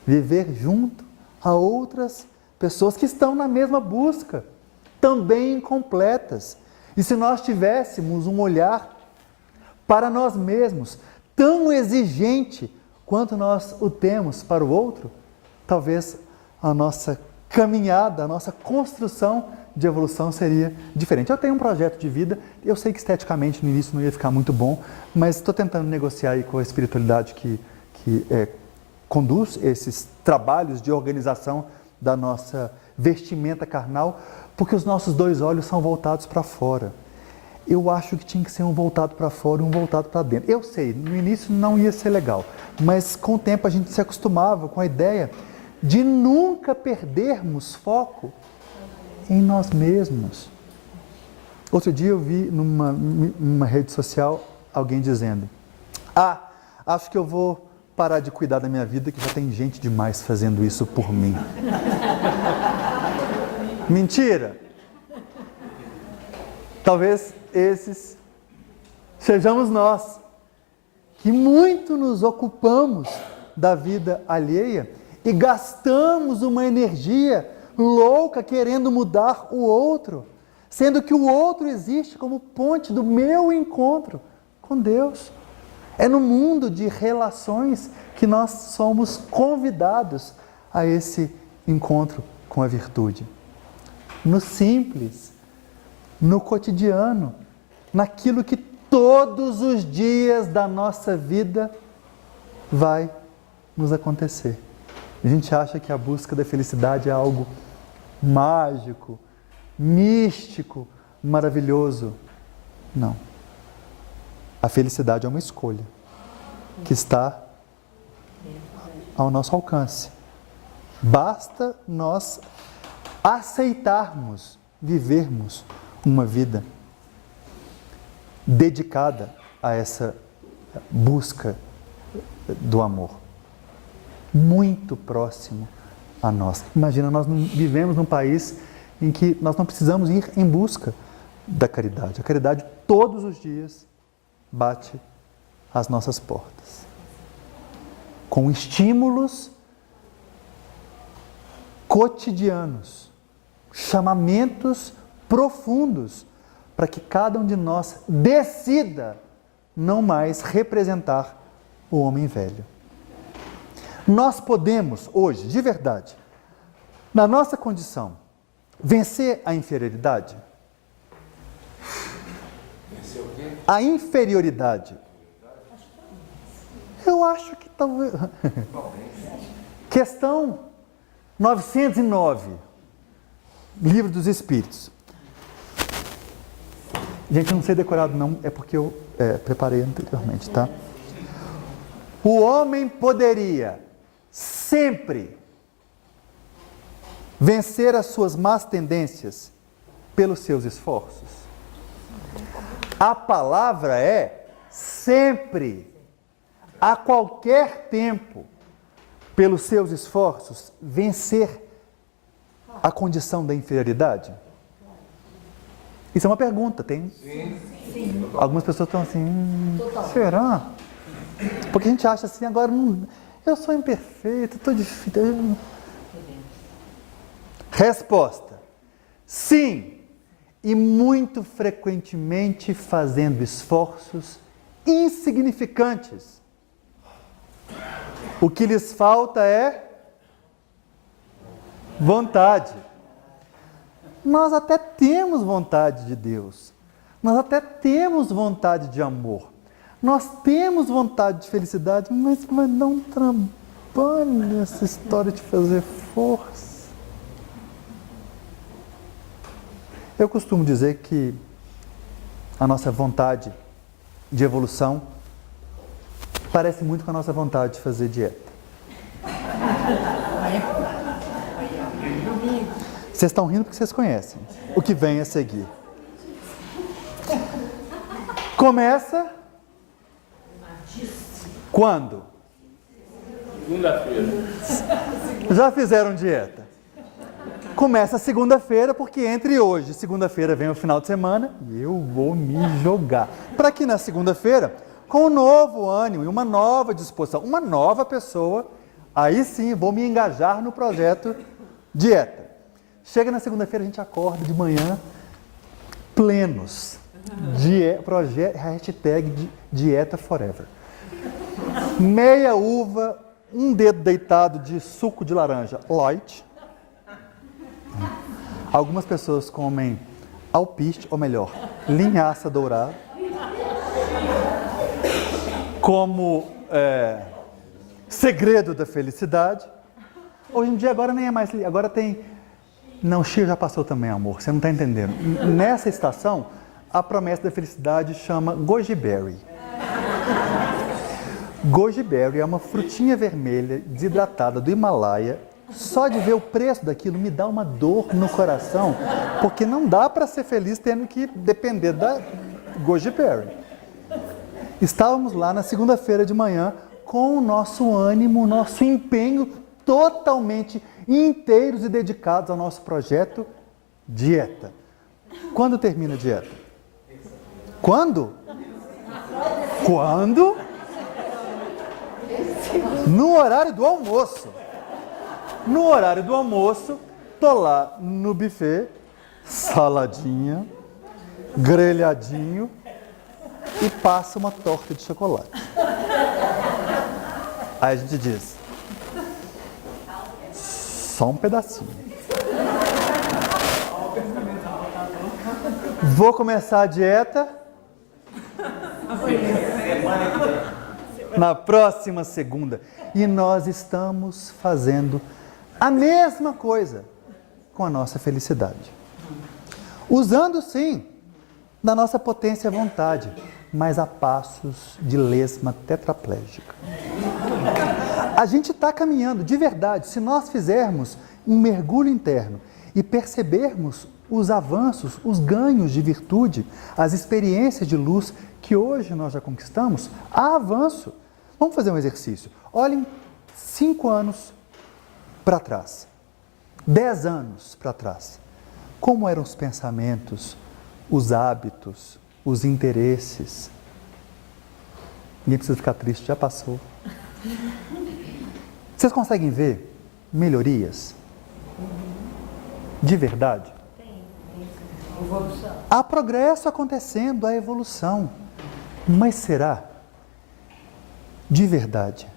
Viver junto a outras pessoas que estão na mesma busca, também incompletas. E se nós tivéssemos um olhar para nós mesmos, tão exigente quanto nós o temos para o outro, talvez a nossa caminhada, a nossa construção de evolução seria diferente. Eu tenho um projeto de vida, eu sei que esteticamente no início não ia ficar muito bom, mas estou tentando negociar aí com a espiritualidade que conduz esses trabalhos de organização da nossa vestimenta carnal, porque os nossos dois olhos são voltados para fora. Eu acho que tinha que ser um voltado para fora e um voltado para dentro. Eu sei, no início não ia ser legal, mas com o tempo a gente se acostumava com a ideia de nunca perdermos foco em nós mesmos. Outro dia eu vi numa rede social alguém dizendo: acho que eu vou parar de cuidar da minha vida, que já tem gente demais fazendo isso por mim. Mentira! Talvez esses sejamos nós, que muito nos ocupamos da vida alheia e gastamos uma energia louca querendo mudar o outro, sendo que o outro existe como ponte do meu encontro com Deus. É no mundo de relações que nós somos convidados a esse encontro com a virtude. No simples, no cotidiano, naquilo que todos os dias da nossa vida vai nos acontecer. A gente acha que a busca da felicidade é algo mágico, místico, maravilhoso. Não. A felicidade é uma escolha que está ao nosso alcance. Basta nós aceitarmos, vivermos uma vida dedicada a essa busca do amor, muito próximo a nós. Imagina, nós vivemos num país em que nós não precisamos ir em busca da caridade. A caridade todos os dias bate às nossas portas, com estímulos cotidianos, chamamentos profundos, para que cada um de nós decida não mais representar o homem velho. Nós podemos hoje, de verdade, na nossa condição, vencer a inferioridade? Vencer o quê? A inferioridade. Eu acho que talvez... Questão 909, Livro dos Espíritos. Gente, eu não sei decorado não, é porque eu preparei anteriormente, tá? O homem poderia sempre vencer as suas más tendências pelos seus esforços. A palavra é sempre, a qualquer tempo, pelos seus esforços, vencer a condição da inferioridade? Isso é uma pergunta, tem? Sim. Algumas pessoas estão assim, será? Porque a gente acha assim, agora não, eu sou imperfeito, estou difícil. Resposta: sim, e muito frequentemente fazendo esforços insignificantes. O que lhes falta é vontade. Nós até temos vontade de Deus, nós até temos vontade de amor, nós temos vontade de felicidade, mas não trabalha nessa história de fazer força. Eu costumo dizer que a nossa vontade de evolução parece muito com a nossa vontade de fazer dieta. Vocês estão rindo porque vocês conhecem o que vem a seguir. Começa quando? Segunda-feira. Já fizeram dieta? Começa segunda-feira, porque entre hoje e segunda-feira vem o final de semana e eu vou me jogar. Para que na segunda-feira, com um novo ânimo e uma nova disposição, uma nova pessoa, aí sim vou me engajar no projeto dieta. Chega na segunda-feira, a gente acorda de manhã plenos. Hashtag dieta forever. Meia uva um dedo deitado de suco de laranja light. Algumas pessoas comem alpiste, ou melhor, linhaça dourada. Como segredo da felicidade. Hoje em dia agora nem é mais, agora tem... Não, Chia já passou também, amor, você não está entendendo. Nessa estação, a promessa da felicidade chama goji berry. Goji berry é uma frutinha vermelha desidratada do Himalaia. Só de ver o preço daquilo me dá uma dor no coração, porque não dá para ser feliz tendo que depender da goji berry. Estávamos lá na segunda-feira de manhã com o nosso ânimo, o nosso empenho totalmente inteiros e dedicados ao nosso projeto dieta. Quando termina a dieta? Quando? Quando? No horário do almoço. No horário do almoço, tô lá no buffet, saladinha, grelhadinho e passa uma torta de chocolate. Aí a gente diz, só um pedacinho. Vou começar a dieta na próxima segunda. E nós estamos fazendo a mesma coisa com a nossa felicidade. Usando, sim, da nossa potência e vontade, mas a passos de lesma tetraplégica. A gente está caminhando, de verdade, se nós fizermos um mergulho interno e percebermos os avanços, os ganhos de virtude, as experiências de luz que hoje nós já conquistamos, há avanço. Vamos fazer um exercício. Olhem 5 anos para trás, 10 anos para trás. Como eram os pensamentos, os hábitos, os interesses? Ninguém precisa ficar triste, já passou. Vocês conseguem ver melhorias? De verdade? Evolução. Há progresso acontecendo, há evolução. Mas será, de verdade,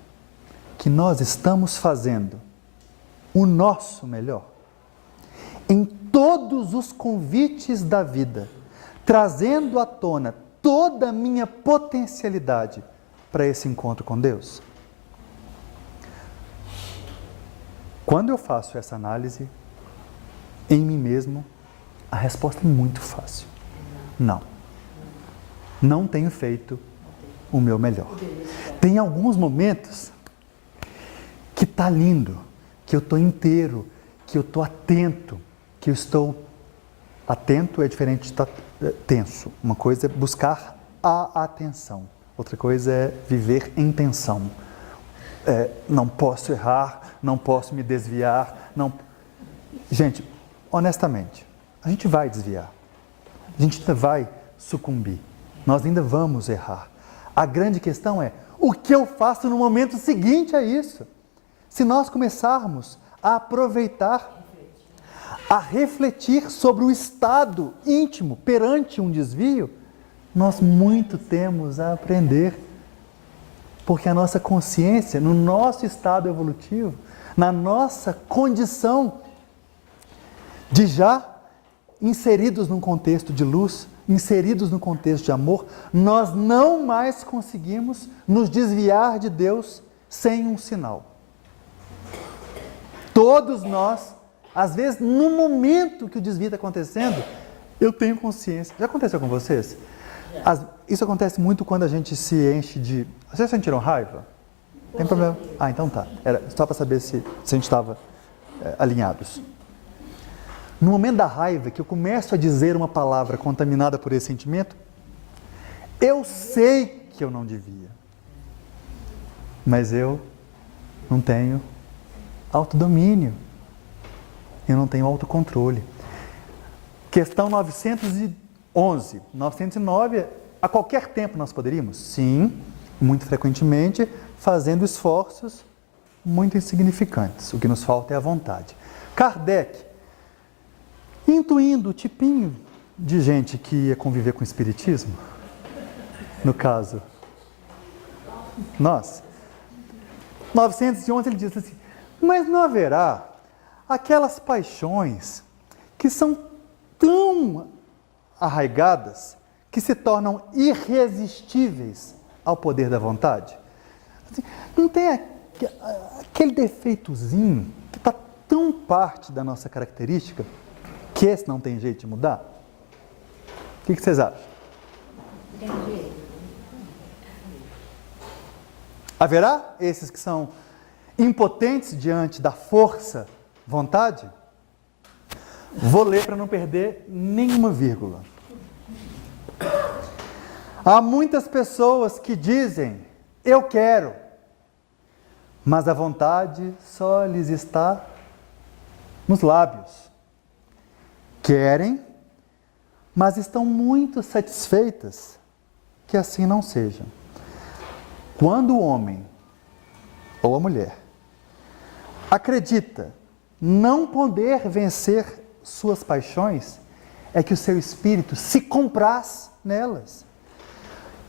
que nós estamos fazendo o nosso melhor? Em todos os convites da vida, trazendo à tona toda a minha potencialidade para esse encontro com Deus? Quando eu faço essa análise em mim mesmo, a resposta é muito fácil. Não. Não tenho feito o meu melhor. Tem alguns momentos que tá lindo, que eu estou inteiro, que eu estou atento, que eu estou... Atento é diferente de estar tenso. Uma coisa é buscar a atenção. Outra coisa é viver em tensão. Não posso errar, não posso me desviar. Não... Gente, honestamente, a gente vai desviar. A gente ainda vai sucumbir. Nós ainda vamos errar. A grande questão é, o que eu faço no momento seguinte a isso? Se nós começarmos a aproveitar, a refletir sobre o estado íntimo perante um desvio, nós muito temos a aprender. Porque a nossa consciência, no nosso estado evolutivo, na nossa condição de já inseridos num contexto de luz, inseridos no contexto de amor, nós não mais conseguimos nos desviar de Deus sem um sinal. Todos nós, às vezes, no momento que o desvio está acontecendo, eu tenho consciência. Já aconteceu com vocês? Isso acontece muito quando a gente se enche de... Vocês sentiram raiva? Tem problema? Ah, então tá. Era só para saber se a gente estava alinhados. No momento da raiva, que eu começo a dizer uma palavra contaminada por esse sentimento, eu sei que eu não devia. Mas eu não tenho autodomínio. Eu não tenho autocontrole. Questão 911. 909, a qualquer tempo nós poderíamos? Sim, muito frequentemente, fazendo esforços muito insignificantes. O que nos falta é a vontade. Kardec, intuindo o tipinho de gente que ia conviver com o espiritismo, no caso, nós, 911 ele diz assim: mas não haverá aquelas paixões que são tão arraigadas que se tornam irresistíveis ao poder da vontade? Assim, não tem aquele defeitozinho que está tão parte da nossa característica que esse não tem jeito de mudar? O que vocês acham? Haverá esses que são impotentes diante da força, vontade? Vou ler para não perder nenhuma vírgula. Há muitas pessoas que dizem: eu quero, mas a vontade só lhes está nos lábios. Querem, mas estão muito satisfeitas que assim não seja. Quando o homem ou a mulher acredita não poder vencer suas paixões, é que o seu espírito se compraz nelas.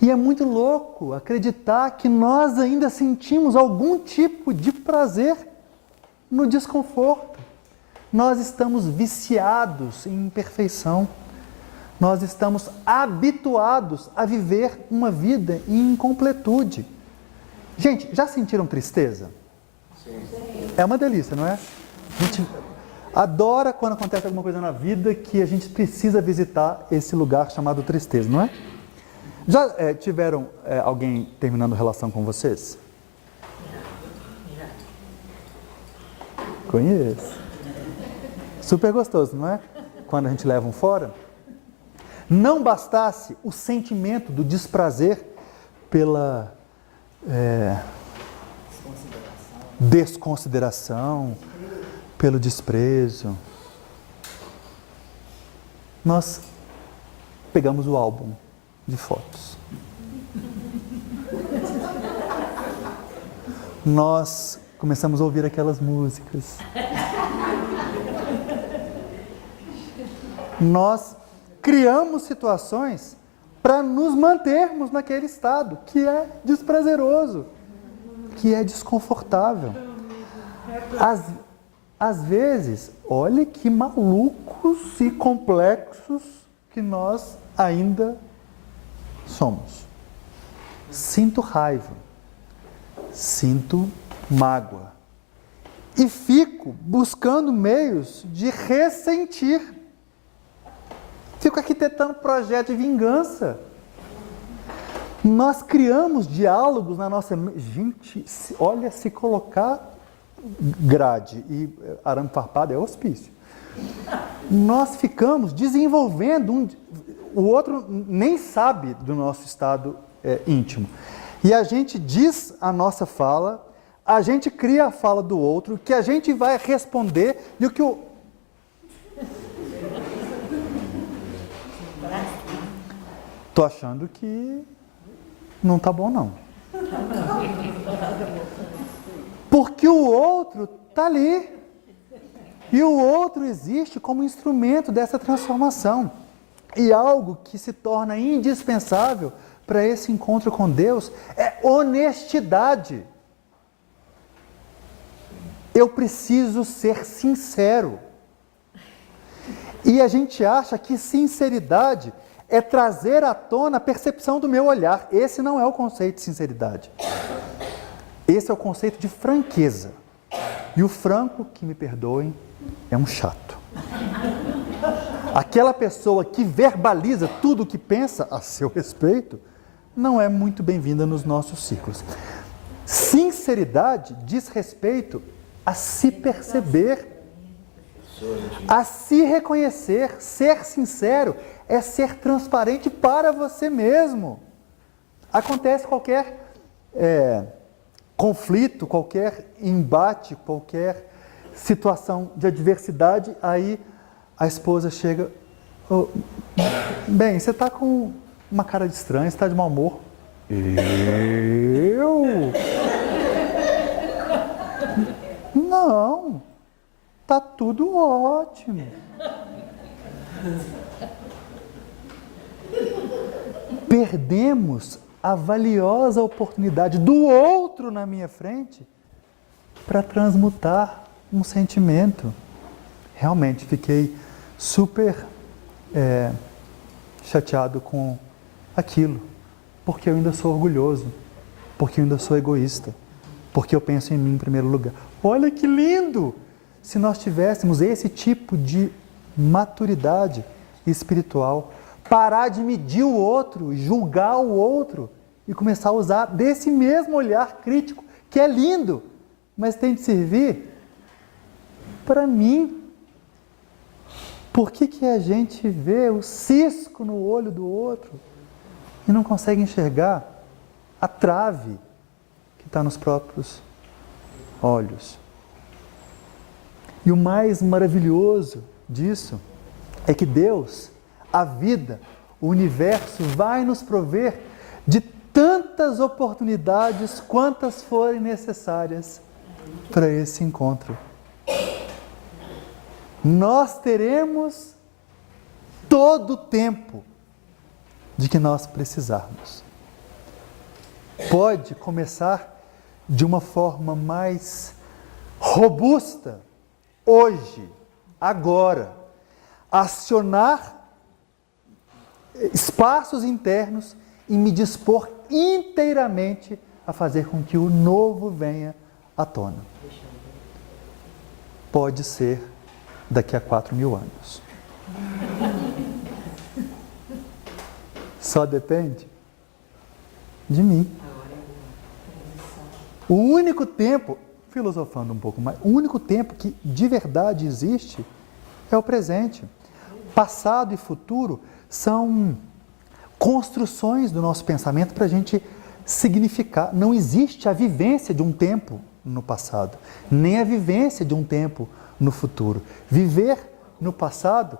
E é muito louco acreditar que nós ainda sentimos algum tipo de prazer no desconforto. Nós estamos viciados em imperfeição. Nós estamos habituados a viver uma vida em incompletude. Gente, já sentiram tristeza? Sim. É uma delícia, não é? A gente adora quando acontece alguma coisa na vida que a gente precisa visitar esse lugar chamado tristeza, não é? Já tiveram alguém terminando relação com vocês? Conheço. Super gostoso, não é? Quando a gente leva um fora. Não bastasse o sentimento do desprazer pela desconsideração, pelo desprezo. Nós pegamos o álbum de fotos. Nós começamos a ouvir aquelas músicas. Nós criamos situações para nos mantermos naquele estado que é desprazeroso, que é desconfortável. Às vezes, olha que malucos e complexos que nós ainda somos. Sinto raiva, sinto mágoa e fico buscando meios de ressentir. Fico arquitetando projeto de vingança. Nós criamos diálogos na nossa mente. Gente, olha, se colocar grade e arame farpado é hospício. Nós ficamos desenvolvendo o outro nem sabe do nosso estado íntimo. E a gente diz a nossa fala, a gente cria a fala do outro, que a gente vai responder e o que o... Tô achando que não tá bom, não. Porque o outro tá ali. E o outro existe como instrumento dessa transformação. E algo que se torna indispensável para esse encontro com Deus é honestidade. Eu preciso ser sincero. E a gente acha que sinceridade é trazer à tona a percepção do meu olhar. Esse não é o conceito de sinceridade. Esse é o conceito de franqueza. E o franco, que me perdoem, é um chato. Aquela pessoa que verbaliza tudo o que pensa a seu respeito, não é muito bem-vinda nos nossos círculos. Sinceridade diz respeito a se perceber, a se reconhecer. Ser sincero é ser transparente para você mesmo. Acontece qualquer conflito, qualquer embate, qualquer situação de adversidade, aí a esposa chega: oh, bem, você está com uma cara de estranho, você está de mau humor. Eu? Não, tá tudo ótimo. Perdemos a valiosa oportunidade do outro na minha frente para transmutar um sentimento. Realmente fiquei super chateado com aquilo, porque eu ainda sou orgulhoso, porque eu ainda sou egoísta, porque eu penso em mim em primeiro lugar. Olha que lindo! Se nós tivéssemos esse tipo de maturidade espiritual, parar de medir o outro, julgar o outro e começar a usar desse mesmo olhar crítico, que é lindo, mas tem de servir para mim. Por que a gente vê o cisco no olho do outro e não consegue enxergar a trave que está nos próprios olhos? E o mais maravilhoso disso é que Deus, a vida, o universo vai nos prover de tantas oportunidades quantas forem necessárias para esse encontro. Nós teremos todo o tempo de que nós precisarmos. Pode começar de uma forma mais robusta, hoje, agora, acionar espaços internos e me dispor inteiramente a fazer com que o novo venha à tona. Pode ser daqui a 4.000 anos. Só depende de mim. O único tempo, filosofando um pouco mais, o único tempo que de verdade existe é o presente. Passado e futuro são construções do nosso pensamento para a gente significar. Não existe a vivência de um tempo no passado, nem a vivência de um tempo no futuro. Viver no passado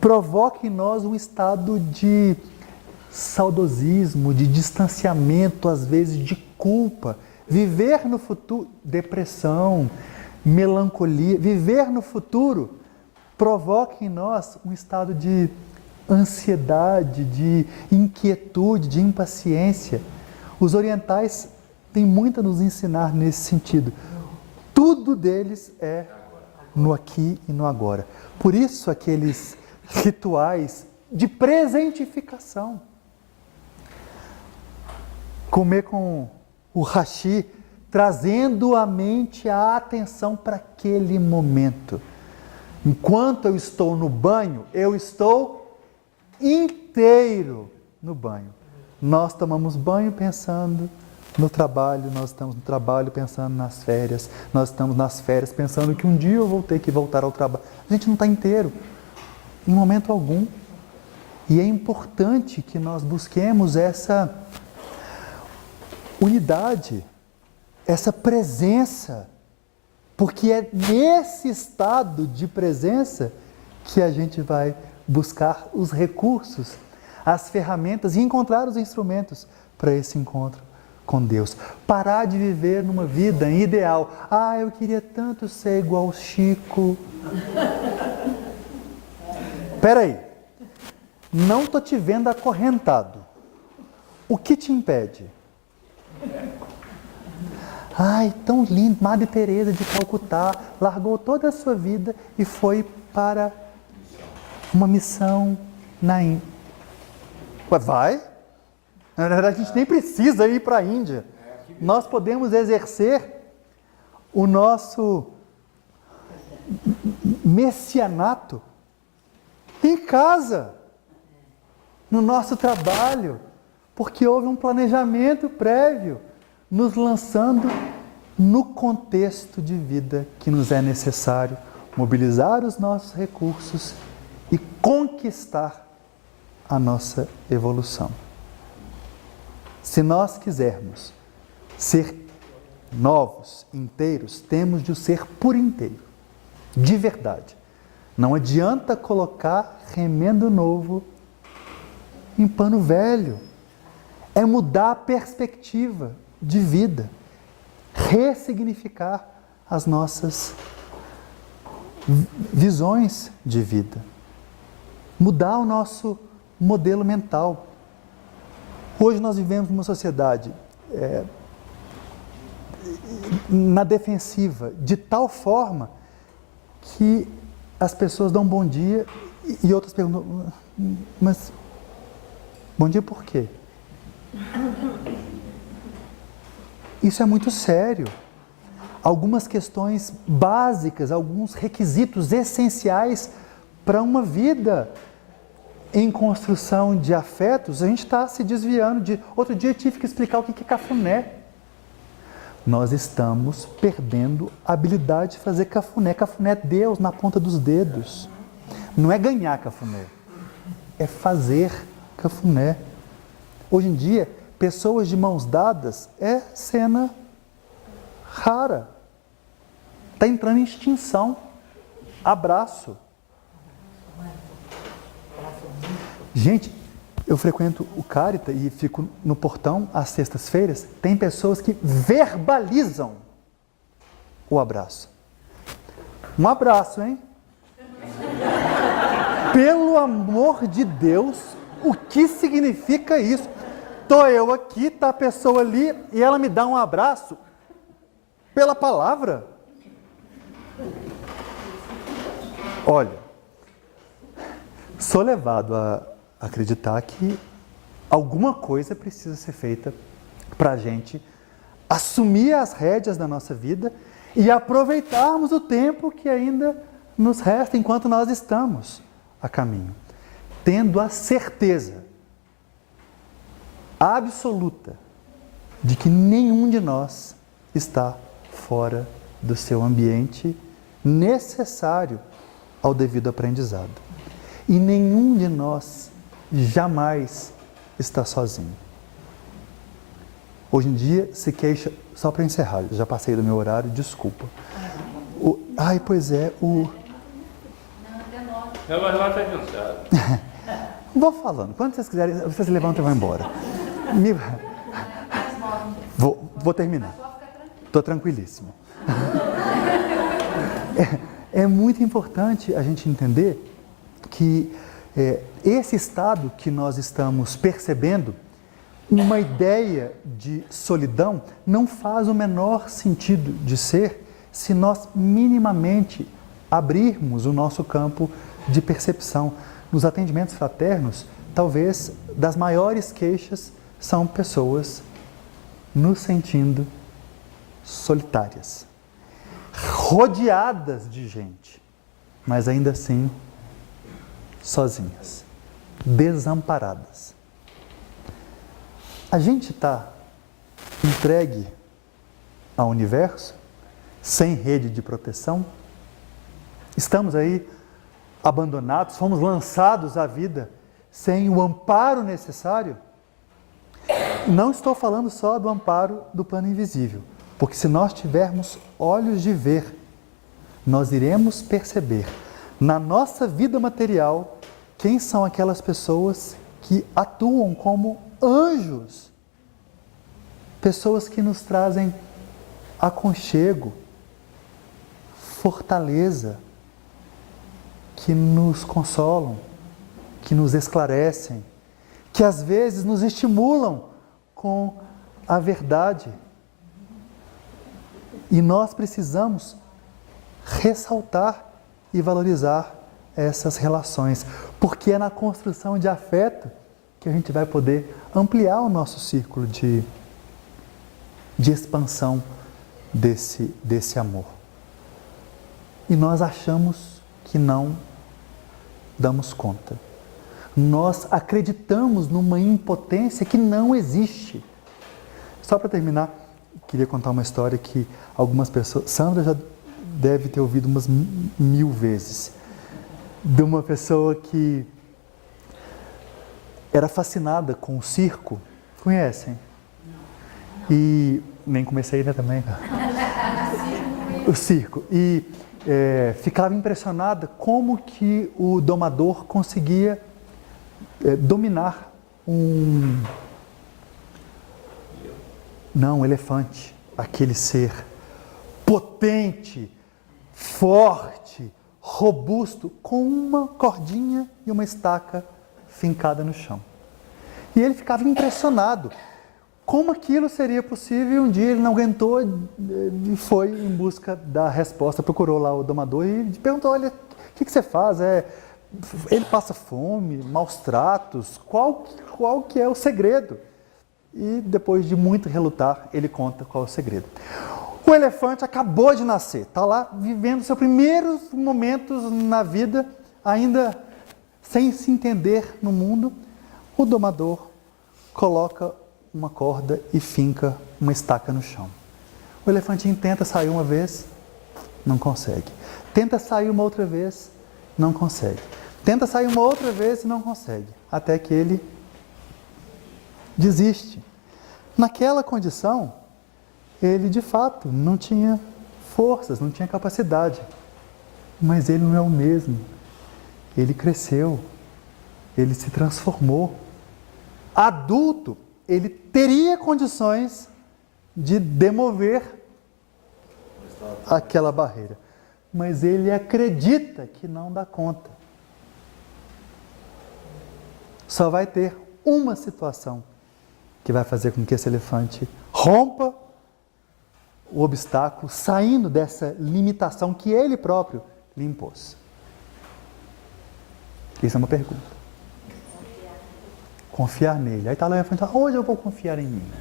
provoca em nós um estado de saudosismo, de distanciamento, às vezes de culpa. Viver no futuro, depressão, melancolia. Viver no futuro provoca em nós um estado de ansiedade, de inquietude, de impaciência. Os orientais têm muito a nos ensinar nesse sentido. Tudo deles é no aqui e no agora. Por isso, aqueles rituais de presentificação. Comer com o hashi, trazendo a mente, a atenção para aquele momento. Enquanto eu estou no banho, eu estou inteiro no banho. Nós tomamos banho pensando no trabalho, nós estamos no trabalho pensando nas férias, nós estamos nas férias pensando que um dia eu vou ter que voltar ao trabalho. A gente não está inteiro, em momento algum. E é importante que nós busquemos essa unidade, essa presença, porque é nesse estado de presença que a gente vai buscar os recursos, as ferramentas e encontrar os instrumentos para esse encontro com Deus. Parar de viver numa vida ideal. Ah, eu queria tanto ser igual ao Chico. Espera aí. Não estou te vendo acorrentado. O que te impede? Ai, tão lindo, Madre Teresa de Calcutá largou toda a sua vida e foi para uma missão na Índia. Ué, vai? Na verdade, a gente nem precisa ir para a Índia. Nós podemos exercer o nosso messianato em casa, no nosso trabalho, porque houve um planejamento prévio nos lançando no contexto de vida que nos é necessário mobilizar os nossos recursos e conquistar a nossa evolução. Se nós quisermos ser novos, inteiros, temos de o ser por inteiro, de verdade. Não adianta colocar remendo novo em pano velho. É mudar a perspectiva de vida, ressignificar as nossas visões de vida, mudar o nosso modelo mental. Hoje nós vivemos numa sociedade na defensiva, de tal forma que as pessoas dão bom dia e outras perguntam, mas bom dia por quê? Isso é muito sério. Algumas questões básicas, alguns requisitos essenciais para uma vida em construção de afetos, a gente está se desviando de... Outro dia eu tive que explicar o que é cafuné. Nós estamos perdendo a habilidade de fazer cafuné. Cafuné é Deus na ponta dos dedos. Não é ganhar cafuné, é fazer cafuné. Hoje em dia, pessoas de mãos dadas é cena rara. Está entrando em extinção. Abraço. Gente, eu frequento o Caritas e fico no portão às sextas-feiras. Tem pessoas que verbalizam o abraço. Um abraço, hein? Pelo amor de Deus, o que significa isso? Estou eu aqui, está a pessoa ali e ela me dá um abraço pela palavra. Olha, sou levado a acreditar que alguma coisa precisa ser feita para a gente assumir as rédeas da nossa vida e aproveitarmos o tempo que ainda nos resta enquanto nós estamos a caminho, tendo a certeza absoluta de que nenhum de nós está fora do seu ambiente necessário ao devido aprendizado. E nenhum de nós jamais está sozinho. Hoje em dia se queixa, só para encerrar, já passei do meu horário, desculpa. Pois é, Ela está cansada. Vou falando, quando vocês quiserem, vocês levantam e vão embora. Vou terminar. Estou tranquilíssimo. É muito importante a gente entender que esse estado que nós estamos percebendo, uma ideia de solidão, não faz o menor sentido de ser se nós minimamente abrirmos o nosso campo de percepção. Nos atendimentos fraternos, talvez das maiores queixas são pessoas nos sentindo solitárias, rodeadas de gente, mas ainda assim sozinhas, desamparadas. A gente está entregue ao universo, sem rede de proteção? Estamos aí abandonados, fomos lançados à vida sem o amparo necessário? Não estou falando só do amparo do plano invisível, porque se nós tivermos olhos de ver, nós iremos perceber na nossa vida material quem são aquelas pessoas que atuam como anjos, pessoas que nos trazem aconchego, fortaleza, que nos consolam, que nos esclarecem, que às vezes nos estimulam com a verdade. E nós precisamos ressaltar e valorizar essas relações, porque é na construção de afeto que a gente vai poder ampliar o nosso círculo de expansão desse amor. E nós achamos que não damos conta. Nós acreditamos numa impotência que não existe. Só para terminar, queria contar uma história que algumas pessoas... Sandra já deve ter ouvido umas 1000 vezes. De uma pessoa que era fascinada com o circo. Conhecem? E nem comecei, né, também. O circo. E ficava impressionada como que o domador conseguia dominar um elefante, aquele ser potente, forte, robusto, com uma cordinha e uma estaca fincada no chão. E ele ficava impressionado. como aquilo seria possível. Um dia ele não aguentou e foi em busca da resposta, procurou lá o domador e perguntou, olha, o que você faz? Ele passa fome, maus tratos, qual que é o segredo? E depois de muito relutar, ele conta qual é o segredo. O elefante acabou de nascer, está lá vivendo seus primeiros momentos na vida, ainda sem se entender no mundo. O domador coloca uma corda e finca uma estaca no chão. O elefantinho tenta sair uma vez, não consegue. Tenta sair uma outra vez, não consegue. Tenta sair uma outra vez e não consegue. Até que ele desiste. Naquela condição, ele de fato não tinha forças, não tinha capacidade. Mas ele não é o mesmo. Ele cresceu, ele se transformou. Adulto, ele teria condições de demover aquela barreira. Mas ele acredita que não dá conta. Só vai ter uma situação que vai fazer com que esse elefante rompa o obstáculo, saindo dessa limitação que ele próprio lhe impôs. Isso é uma pergunta. Confiar nele. Aí está lá o elefante, hoje eu vou confiar em mim.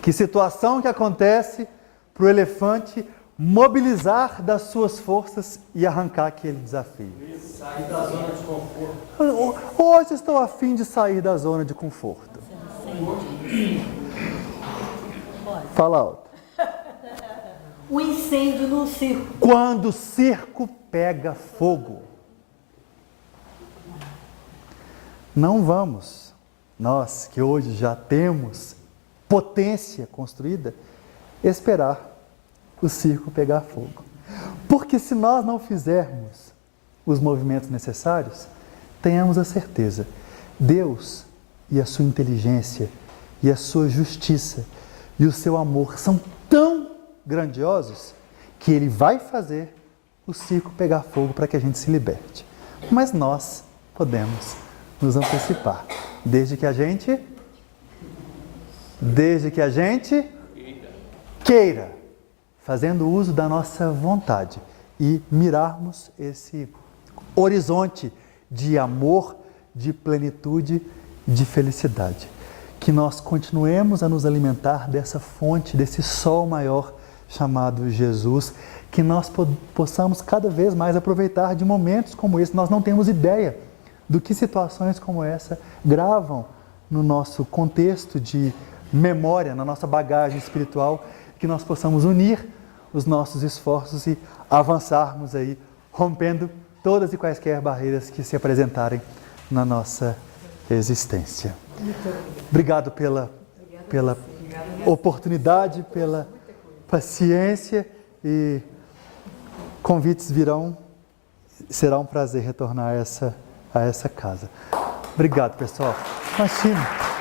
Que situação que acontece para o elefante mobilizar das suas forças e arrancar aquele desafio? Sair da zona de conforto. Hoje estou a fim de sair da zona de conforto. Fala alto. O incêndio no circo. Quando o circo pega fogo. Não vamos, nós que hoje já temos potência construída, esperar o circo pegar fogo. Porque se nós não fizermos os movimentos necessários, tenhamos a certeza, Deus e a sua inteligência e a sua justiça e o seu amor são tão grandiosos que Ele vai fazer o circo pegar fogo para que a gente se liberte. Mas nós podemos nos antecipar, desde que a gente queira, fazendo uso da nossa vontade e mirarmos esse horizonte de amor, de plenitude, de felicidade. Que nós continuemos a nos alimentar dessa fonte, desse sol maior chamado Jesus, que nós possamos cada vez mais aproveitar de momentos como esse. Nós não temos ideia do que situações como essa gravam no nosso contexto de memória, na nossa bagagem espiritual, que nós possamos unir os nossos esforços e avançarmos aí, rompendo todas e quaisquer barreiras que se apresentarem na nossa existência. Obrigado pela oportunidade, pela paciência, e convites virão. Será um prazer retornar a essa casa. Obrigado, pessoal. Imagina.